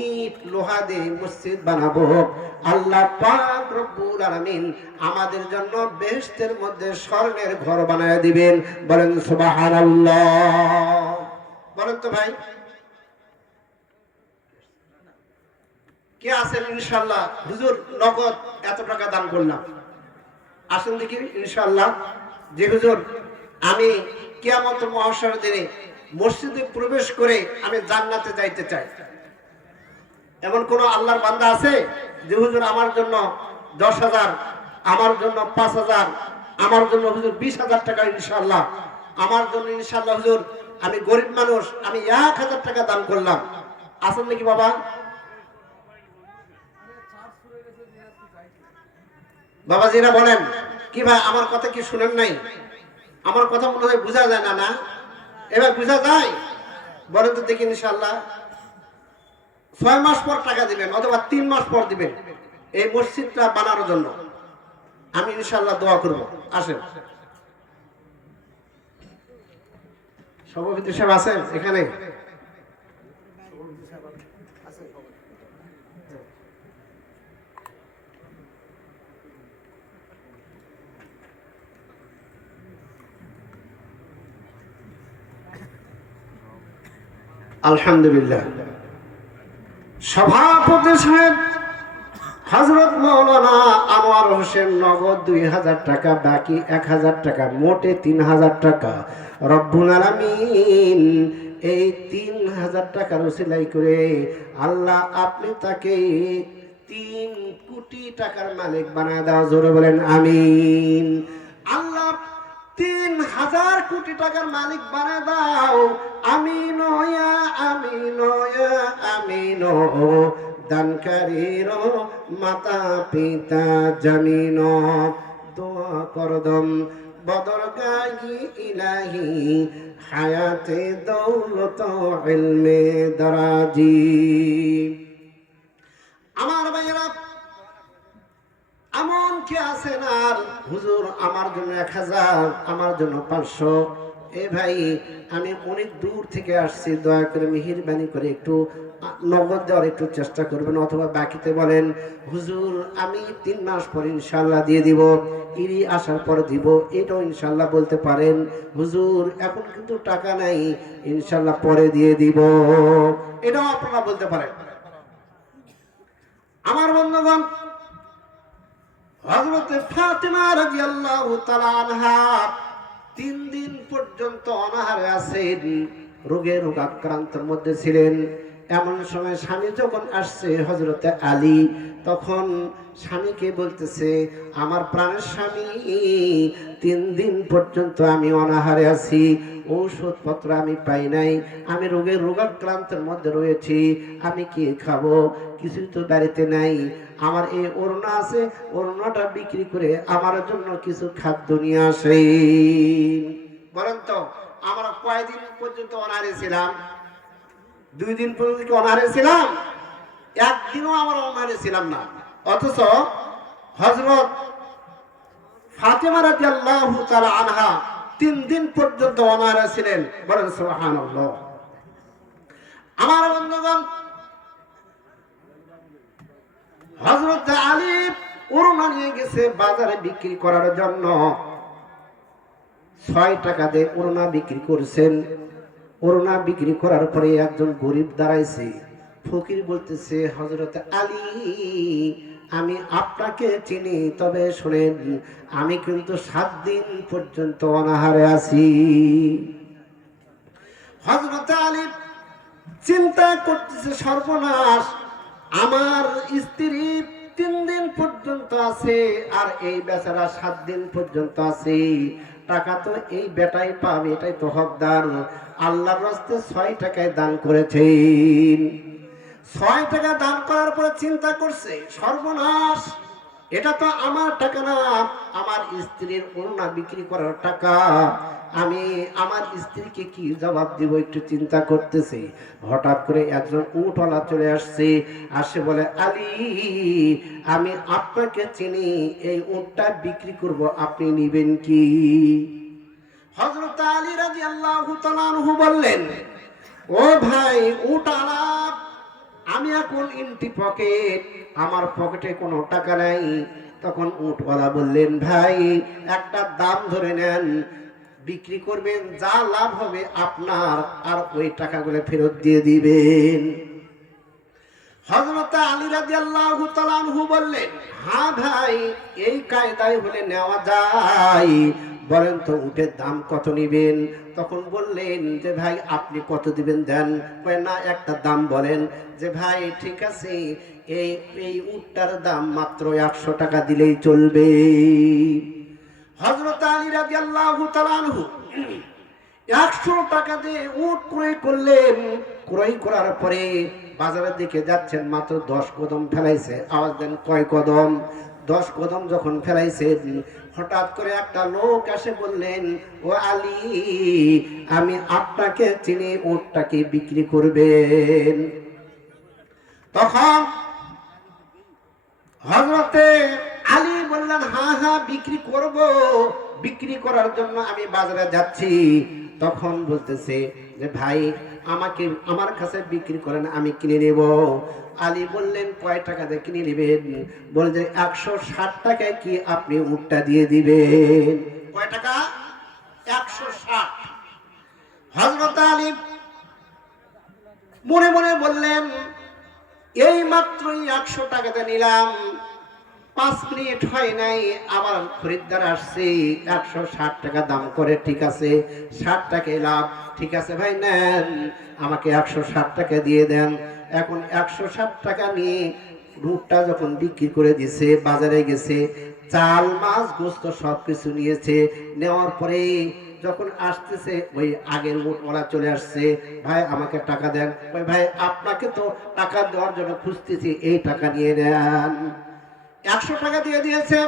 ইট লোহা দিয়ে মসজিদ বানাবো। আল্লাহ পাক রব্বুল আলামিন আমাদের জন্য বেহেশতের মধ্যে স্বর্ণের ঘর বানায় দিবেন। বলেন সুবহানাল্লাহ। বলেন তো ভাই, কে আছেন ইনশাআল্লাহ হুজুর নগদ এত টাকা দান করলাম? আসুন দেখি ইনশাআল্লাহ। যে হুজুর আমি কিয়ামতের মহাশরের দিনে মসজিদে প্রবেশ করে আমি জান্নাতে যাইতে চাই। এমন কোন আল্লাহর বান্দা আছে যে হুজুর আমার জন্য 10,000, আমার জন্য 5,000, আমার জন্য হুজুর 20,000 টাকা ইনশাআল্লাহ, আমার জন্য ইনশাআল্লাহ হুজুর আমি গরিব মানুষ আমি 1,000 টাকা দান করলাম, আছেন নাকি বাবা? বাবাজিরা বলেন কি ভাই আমার কথা কি শুনেন নাই? আমার কথা মনে হয় বোঝা যায় না? না এবার বোঝা যায়? বলেন তো দেখি। ইনশাআল্লাহ 6 মাস পর টাকা দিবেন অথবা 3 মাস পর দিবেন এই মসজিদটা বানানোর জন্য। আমি ইনশাআল্লাহ দোয়া করব। আসেন, সভাপতি সাহেব আছেন এখানে? আলহামদুলিল্লাহ। সভাপতি সাহেব হযরত মাওলানা আনোয়ার হোসেন নগদ 2,000 টাকা, বাকি 1,000 টাকা, মোটে 3,000 টাকা। রব্বুল আলামিন এই 3,000 টাকার ওসিলাই করে আল্লাহ আপনি তাকে 3 কোটি টাকার মালিক বানায় দাও। জোরে বলেন আমিন। আল্লাহ 3,000 কোটি টাকার মালিক বানায় দাও। আমিন ইয়া আমিন ইয়া আমিন। দানকারীর মাতা পিতা জামিন, দোয়া করদম বদরগাহি ইলাহি, হায়াতে দৌলত ইলমে দারাজি। আমার ভাইয়েরা এমন কি আছেন আর হুজুর আমার জন্য 1,000, আমার জন্য 500? এ ভাই আমি অনেক দূর থেকে আসছি, দয়া করে মেহেরবানি করে একটু নগদ দেওয়ার একটু চেষ্টা করবেন, অথবা বাকিতে বলেন হুজুর আমি 3 মাস পরে ইনশাআল্লাহ দিয়ে দিব, ইরি আসার পরে দিব, এটাও ইনশাআল্লাহ বলতে পারেন। হুজুর এখন কিন্তু টাকা নাই, ইনশাআল্লাহ পরে দিয়ে দিব, এটাও আপনারা বলতে পারেন। আমার বন্ধুগণ, হযরত ফাতিমা রাদিয়াল্লাহু তাআলা আনহা 3 দিন পর্যন্ত অনাহারে আছেন, রোগে রোগাক্রান্তের মধ্যে ছিলেন। এমন সময় স্বামী যখন আসছে হযরতে আলী, তখন স্বামীকে বলতেছে আমার প্রাণের স্বামী 3 দিন পর্যন্ত আমি অনাহারে আছি, ঔষধপত্র আমি পাই নাই, আমি রোগের রোগাক্রান্তের মধ্যে রয়েছি, আমি কি খাবো? কিছুই তো বাড়িতে নাই। আমার এই ওড়না আছে, ওড়নাটা বিক্রি করে আমার জন্য কিছু খাদ্য নিয়ে আসেন। বলেন তো আমরা কয়দিন পর্যন্ত অনাহারে ছিলাম? 2 দিন পর্যন্ত কি অনাহারে ছিলাম? একদিনও আমরা অনাহারে ছিলাম না। অথচ হযরত ফাতিমা রাদিয়াল্লাহু তাআলা আনহা 3 দিন পর্যন্ত অনাহারে ছিলেন। বলেন সুবহানাল্লাহ। আমার বন্ধুগণ, হযরত আলী ওড়না নিয়ে গেছে বাজারে বিক্রি করার জন্য। 6 টাকা দিয়ে ওড়না বিক্রি করছেন। ওড়না বিক্রি করার পরে একজন গরিব দাঁড়াইছে, ফকির বলতেছে হযরত আলী আমি আপনাকে চিনি, তবে শুনেন আমি কিন্তু 7 দিন পর্যন্ত অনাহারে আছি। হযরত আলী চিন্তা করতেছে সর্বনাশ, আমার স্ত্রী 3 দিন পর্যন্ত আছে আর এই বেচারা 7 দিন পর্যন্ত আছে, টাকা তো এই বেটাই পাবে, এটাই তো হকদার। আল্লাহর রাস্তে 6 টাকায় দান করেছেন। 6 টাকা দান করার পরে চিন্তা করছে সর্বনাশ, এটা তো আমার টাকা না, আমার স্ত্রীর ওড়না বিক্রি করার টাকা। আমি আমার স্ত্রীকে কি জবাব দিব একটু চিন্তা করতেছি। হঠাৎ করে একজন উটওয়ালা চলে আসছে, আসে বলে আলী আমি আপনাকে চিনি, এই উটটা বিক্রি করব, আপনি নেবেন কি? হযরত আলী রাদিয়াল্লাহু তাআলা আনহু বললেন ও ভাই উটওয়ালা, আমি এখন এমটি পকেট, আমার পকেটে কোনো টাকা নাই। তখন উটওয়ালা বললেন ভাই একটা দাম ধরে নেন, বিক্রি করবেন, যা লাভ হবে আপনার, আর ওই টাকাগুলো ফেরত দিয়ে দিবেন। হযরত আলী রাদিয়াল্লাহু তাআলা আনহু বললেন হ্যাঁ ভাই এই কায়দায় হলে নেওয়া যায়। বলেন তো উটের দাম কত নিবেন? তখন বললেন যে ভাই আপনি কত দিবেন দেন। কয় না একটা দাম বলেন। যে ভাই ঠিক আছে, এই এই উটটার দাম মাত্র 100 টাকা দিলেই চলবে। হযরত আলী রাদিয়াল্লাহু তাআলা আনহু 100 টাকা দিয়ে উট ক্রয় করলেন। ক্রয় করার পরে বাজারের দিকে যাচ্ছেন, মাত্র 10 কদম ফেলাইছে। আওয়াজ দেন কয় কদম? 10 কদম যখন ফেলাইছেন, হঠাৎ করে একটা লোক এসে বললেন, ও আলী, আমি আপনাকে চিনি, উটটাকে বিক্রি করবেন? তখন হযরতে আলী বললেন, হ্যাঁ হ্যাঁ বিক্রি করব, বিক্রি করার জন্য আমি বাজারে যাচ্ছি। তখন বলতেছে যে ভাই আমাকে আমার কাছে বিক্রি করেন, আমি কিনে নেব। আলী বললেন কয় টাকা দিয়ে কিনে নেবেন? বলে যে 160 টাকায় কি আপনি উটটা দিয়ে দিবেন? কয় টাকা? 160। হযরত আলী মনে মনে বললেন, এই মাত্রই 100 টাকাতে নিলাম, 5 মিনিট হয় নাই আমার খরিদ্দার আসছে, 160 টাকা দাম করে। ঠিক আছে, 60 টাকায় লাভ। ঠিক আছে ভাই নেন, আমাকে 160 টাকা দিয়ে দেন। এখন 160 টাকা নিয়ে উটটা যখন বিক্রি করে দিছে, বাজারে গেছে, চাল মাছ গোস্ত সবকিছু নিয়েছে। নেওয়ার পরে যখন আসতেছে, ওই আগের উটওয়ালা চলে আসছে, ভাই আমাকে টাকা দেন। ওই ভাই আপনাকে তো টাকা দেওয়ার জন্য খুঁজতেছি, এই টাকা নিয়ে নেন। 100 টাকা দিয়ে দিয়েছে।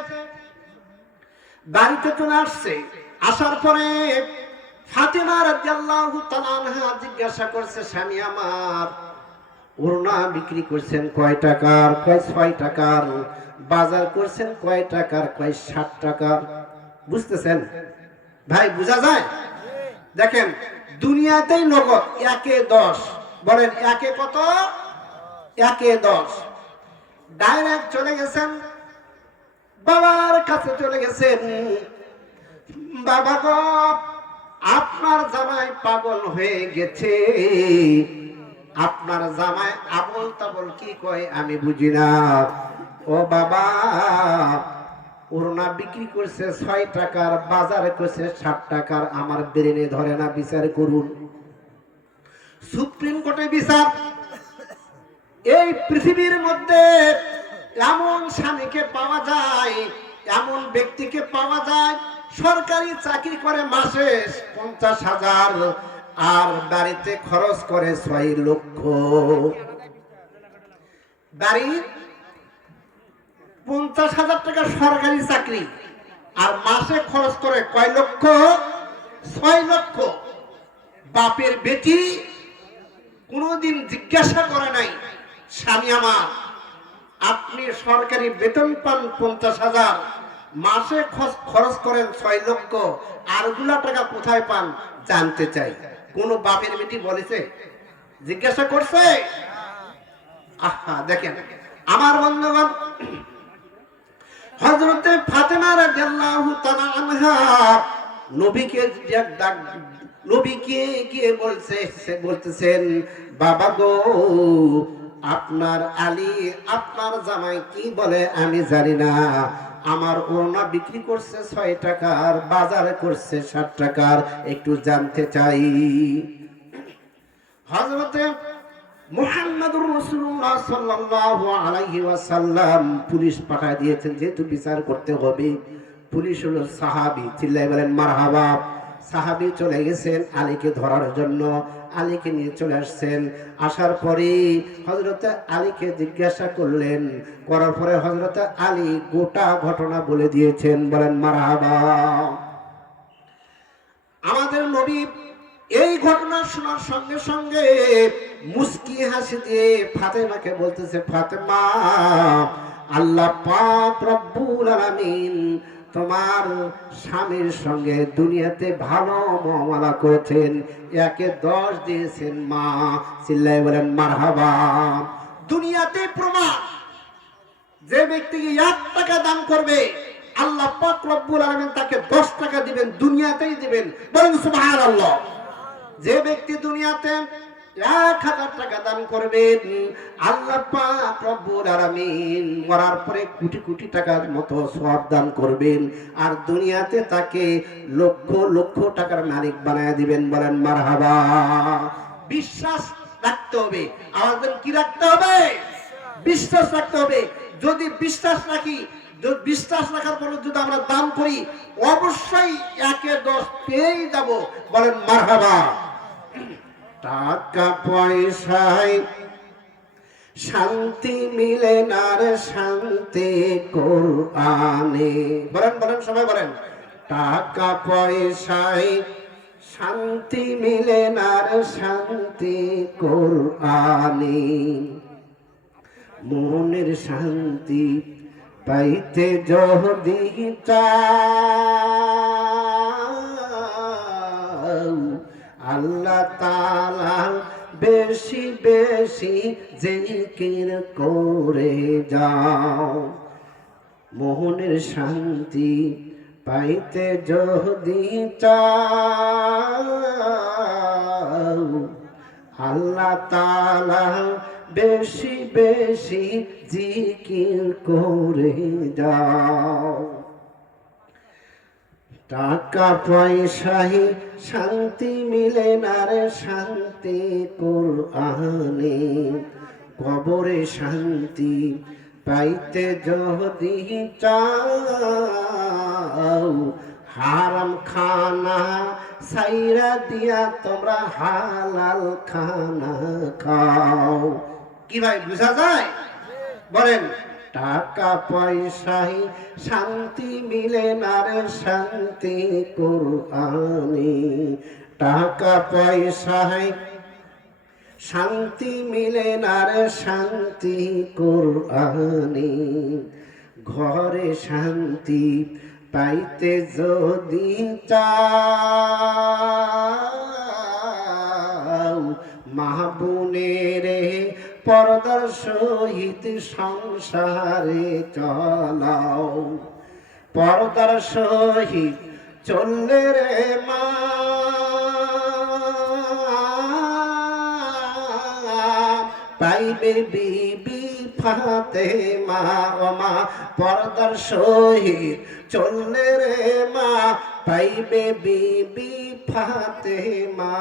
বাড়িতে চলে আসছে। আসার পরে ফাতিমা রাদিয়াল্লাহু তাআলা আনহা জিজ্ঞাসা করছে, স্বামী আমার, ওড়না বিক্রি করছেন কয় টাকার? কয় 6 টাকার। বাজার করছেন কয় টাকার? কয় 60 টাকার। বুঝতেছেন ভাই? বোঝা যায়? দেখেন দুনিয়াতেই নগদ 1-এ 10। বলেন 1-এ কত? 1-এ 10। ডাইরেক্ট চলে গেছেন বাবার কাছে, চলে গেছেন, বাবা গো আপনার জামাই পাগল হয়ে গেছে, আপনার জামাই আবল তাবল কি কয় আমি বুঝি না। ও বাবা, ওড়না বিক্রি করছে 6 টাকার, বাজার করছে 60 টাকার, আমার ব্রেনে ধরে না, বিচার করুন। সুপ্রিম কোর্টে বিচার। এই পৃথিবীর মধ্যে এমন স্বামীকে পাওয়া যায়, এমন ব্যক্তিকে পাওয়া যায়, সরকারি চাকরি করে মাসে 50,000 আর বাড়িতে খরচ করে 6 লক্ষ। বাড়ি 50,000 টাকা সরকারি চাকরি, আর মাসে খরচ করে কয় লক্ষ? 6 লক্ষ। বাপের বেটি কোনদিন জিজ্ঞাসা করে নাই, স্বামী আমার আপনি সরকারি বেতন পান 50,000, মাসে খরচ করেন 6 লক্ষ, আরগুলা টাকা কোথায় পান জানতে চাই। কোন বাপের বেটি বলেছে? জিজ্ঞাসা করছে? আহা দেখেন আমার বন্ধুগণ, হযরতে ফাতেমা রাদিয়াল্লাহু তাআলা আনহা নবীকে নবীকে গিয়ে বলতেছেন, বাবা গো আপনার আলী, আপনার জামাই কি বলে আমি জানি না, আমার ওড়না বিক্রি করছে 6 টাকার, বাজার করছে 60 টাকার, একটু জানতে চাই। হযরতে মুহাম্মদুর রাসূলুল্লাহ সাল্লাল্লাহু আলাইহি ওয়াসাল্লাম পুলিশ পাঠিয়ে দিয়েছেন, যেহেতু বিচার করতে হবে। পুলিশ হলো সাহাবী, চিল্লায় বলেন মারহাবা। সাহাবী চলে গেছেন আলীকে ধরার জন্য, আলীকে নিয়ে চলে আসছেন। আসার পরে হযরতে আলীকে জিজ্ঞাসা করলেন, করার পরে হযরতে আলী গোটা ঘটনা বলে দিয়েছেন। বলেন মারহাবা। আমাদের নবী এই ঘটনা শোনার সঙ্গে সঙ্গে মুস্কি হাসি দিয়ে ফাতেমাকে বলতেছে, ফাতেমা আল্লাহ পাক রব্বুল আলামিন তোমার স্বামীর সঙ্গে দুনিয়াতে ভালো মুআমালা করেছেন, 1-এ 10 দিয়েছেন মা। চিল্লায় বলেন মারহাবা। দুনিয়াতে প্রমাণ, যে ব্যক্তিকে 1 টাকা দান করবে আল্লাহ পাক রব্বুল আলামিন তাকে 10 টাকা দিবেন, দুনিয়াতেই দিবেন। বলেন সুবহানাল্লাহ। যে ব্যক্তি দুনিয়াতে 1000 টাকা দান করবেন, আল্লাহ পাক রব্বুল আলামিন মরার পরে কোটি কোটি টাকার মতো সওয়াব দান করবেন, আর দুনিয়াতে তাকে লক্ষ লক্ষ টাকার মালিক বানায় দিবেন। বলেন মারহাবা। বিশ্বাস রাখতে হবে। আমাদের কি রাখতে হবে? বিশ্বাস রাখতে হবে। যদি বিশ্বাস রাখি, বিশ্বাস রাখার পরে যদি আমরা দান করি, অবশ্যই 1-10 পেয়েই যাব। বলেন মারহাবা। টাকা পয়সায় শান্তি মিলে না রে, শান্তি কোরআনে। বলেন বলেন সবাই বলেন, টাকা পয়সায় শান্তি মিলে না রে, শান্তি কোরআনে। মনের শান্তি পাইতে যদি চাও, আল্লাহ তাআলা বেশি বেশি জিকির করে যাও। মনের শান্তি পাইতে যদি চাও, আল্লাহ তাআলা বেশি বেশি জিকির করে যাও। টাকা পয়সায় শান্তি মিলে না রে, শান্তি কোরআনে। কবরে শান্তি পাইতে যদি চাও, হারাম খানা সাইরা দিয়া তোমরা হালাল খানা খাও। কি ভাই বুঝা যায়? বলেন, টাকা পয়সায় শান্তি মিলে না রে, শান্তি কোরআনে। টাকা পয়সায় শান্তি মিলে না রে, শান্তি কোরআনে। ঘরে শান্তি পাইতে যদি চাও, মা বোনেরে পর্দার সহিত সংসারে চলাও। পর্দার সহিত চললে রে মা, পাইবে বিবি ফাতেমা। ও মা, পর্দার সহিত চললে রে মা, পাইবে বিবি ফাতেমা।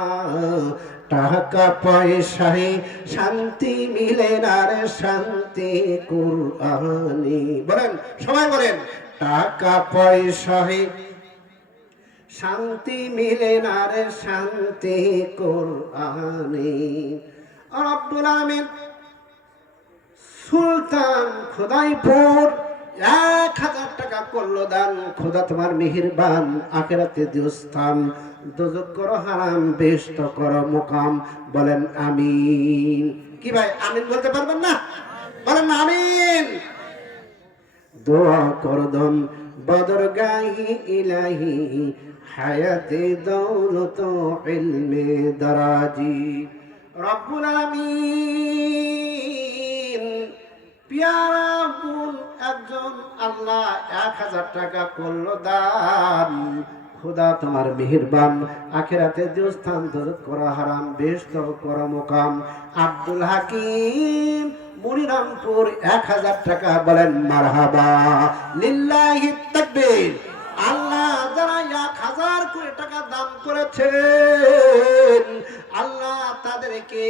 টাকা পয়সায় শান্তি মিলে না রে, শান্তি কোরআনে। বলেন সবাই বলেন, টাকা পয়সায় শান্তি মিলে না রে, শান্তি কোরআনে। রব্বুল আলামিন সুলতান খোদাইপুর 1000 টাকা করলো দান। খোদা তোমার মেহেরবান, আখিরাতে দিও স্থান, দোজখ করো হারাম, বেহেশত করো মুকাম। বলেন আমিন। কি ভাই আমিন বলতে পারবেন না? বলেন আমিন। দোয়া করদম বদর গাহি ইলাহি, হায়াতে দৌলত ইলমে দারাজি। রব্বুল আলামিন পিয়ারা বোন একজন আল্লাহ 1000 টাকা করলো দান। খোদা তোমার মেহেরবান, আখিরাতে দিও স্থান, দোজখ করা হারাম, বেহেশত করা মুকাম। আব্দুল হাকিম মনিরামপুর 1000 টাকা। বলেন মারহাবা, লিল্লাহি তাকবীর। আল্লাহ যারা 1000 করে টাকা দান করেছেন, আল্লাহ তাদেরকে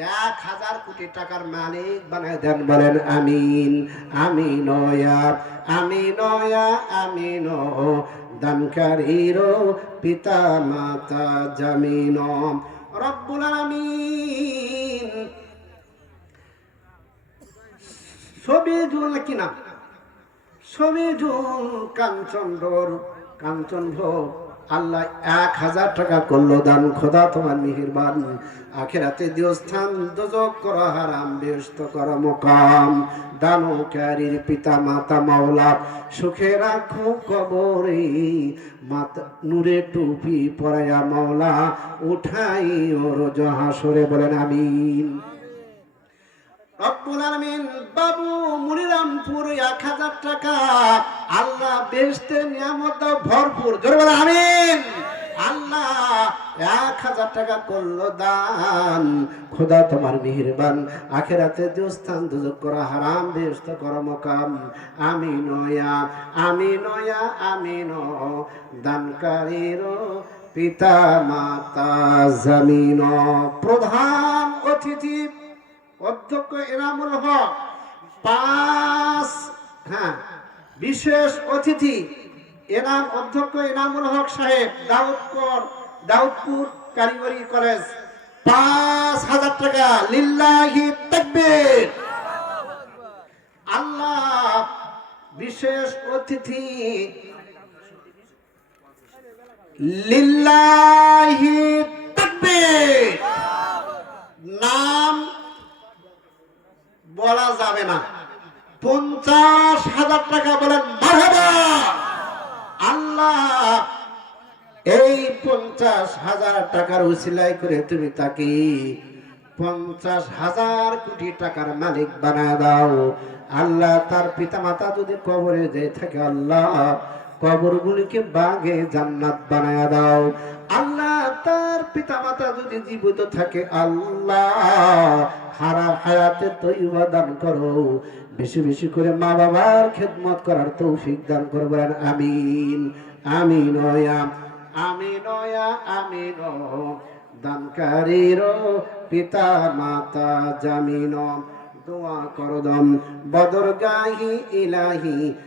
1000 কোটি টাকার মালিক বানায় দেন। বলেন আমিন। আমিন আমিন আমিন। দানকারীর পিতা মাতা জামিন। রব্বুল আলামিন সবিজুল কি নাম? সবিজুল কাঞ্চন ভোগ আল্লাহ 1000 টাকা করলো দান। খোদা তোমার মেহেরবান, আখিরাতে দিও স্থান, দোজখ করা হারাম, বেহেশত করা মুকাম। দানকারীর পিতা মাতা মাওলা সুখে রাখো কবরে, মাতা নূরে টুপি পরায়া মাওলা উঠাই রোজ হাসরে। বলেন আমিন। রব্বুল আলামিন বাবু মনিরামপুর 1000 টাকা। আল্লাহ বেহেশতের নিয়ামত দাও ভরপুর। জোরে বলেন আমিন। আল্লাহ 1000 টাকা করলো দান। খোদা তোমার মেহেরবান, আখেরাতে দুস্থান দুজক করা হারাম বেহেশত করো মকাম। আমি নয়া আমি নয়া আমি ন দানকারীর পিতা মাতা জামিন। প্রধান অতিথি অধ্যক্ষ এনামুল হক, 5। হ্যাঁ, বিশেষ অতিথি অধ্যক্ষ এনামুল হক সাহেব, দাউদপুর কারিগরি কলেজ, 5,000 টাকা। লিল্লাহি তাকবীর। আল্লাহ। বিশেষ অতিথি লিল্লাহি তাকবীর। নাম বলা যাবে না। 50,000 টাকা। বলেন মারহাবা। আল্লাহ এই 50,000 টাকার উসিলাই করে তুমি তাকে 50,000 কোটি টাকার মালিক বানায় দাও। আল্লাহ তার পিতা মাতা যদি কবরে যেয়ে থাকে, আল্লাহ কবরগুলিকে বাগে জান্নাত বানায় দাও। আল্লাহ তার পিতা মাতা যদি জীবিত থাকে, আল্লাহ হায়াতে তৈবা দান করো। বেশি বেশি করে মা বাবার খেদমত করার তৌফিক দান করো। বলেন আমিন। আমিন আমিন আমিন। দানকারীর পিতা মাতা জামিন। দোয়া করদম বদরগাহি ইলাহি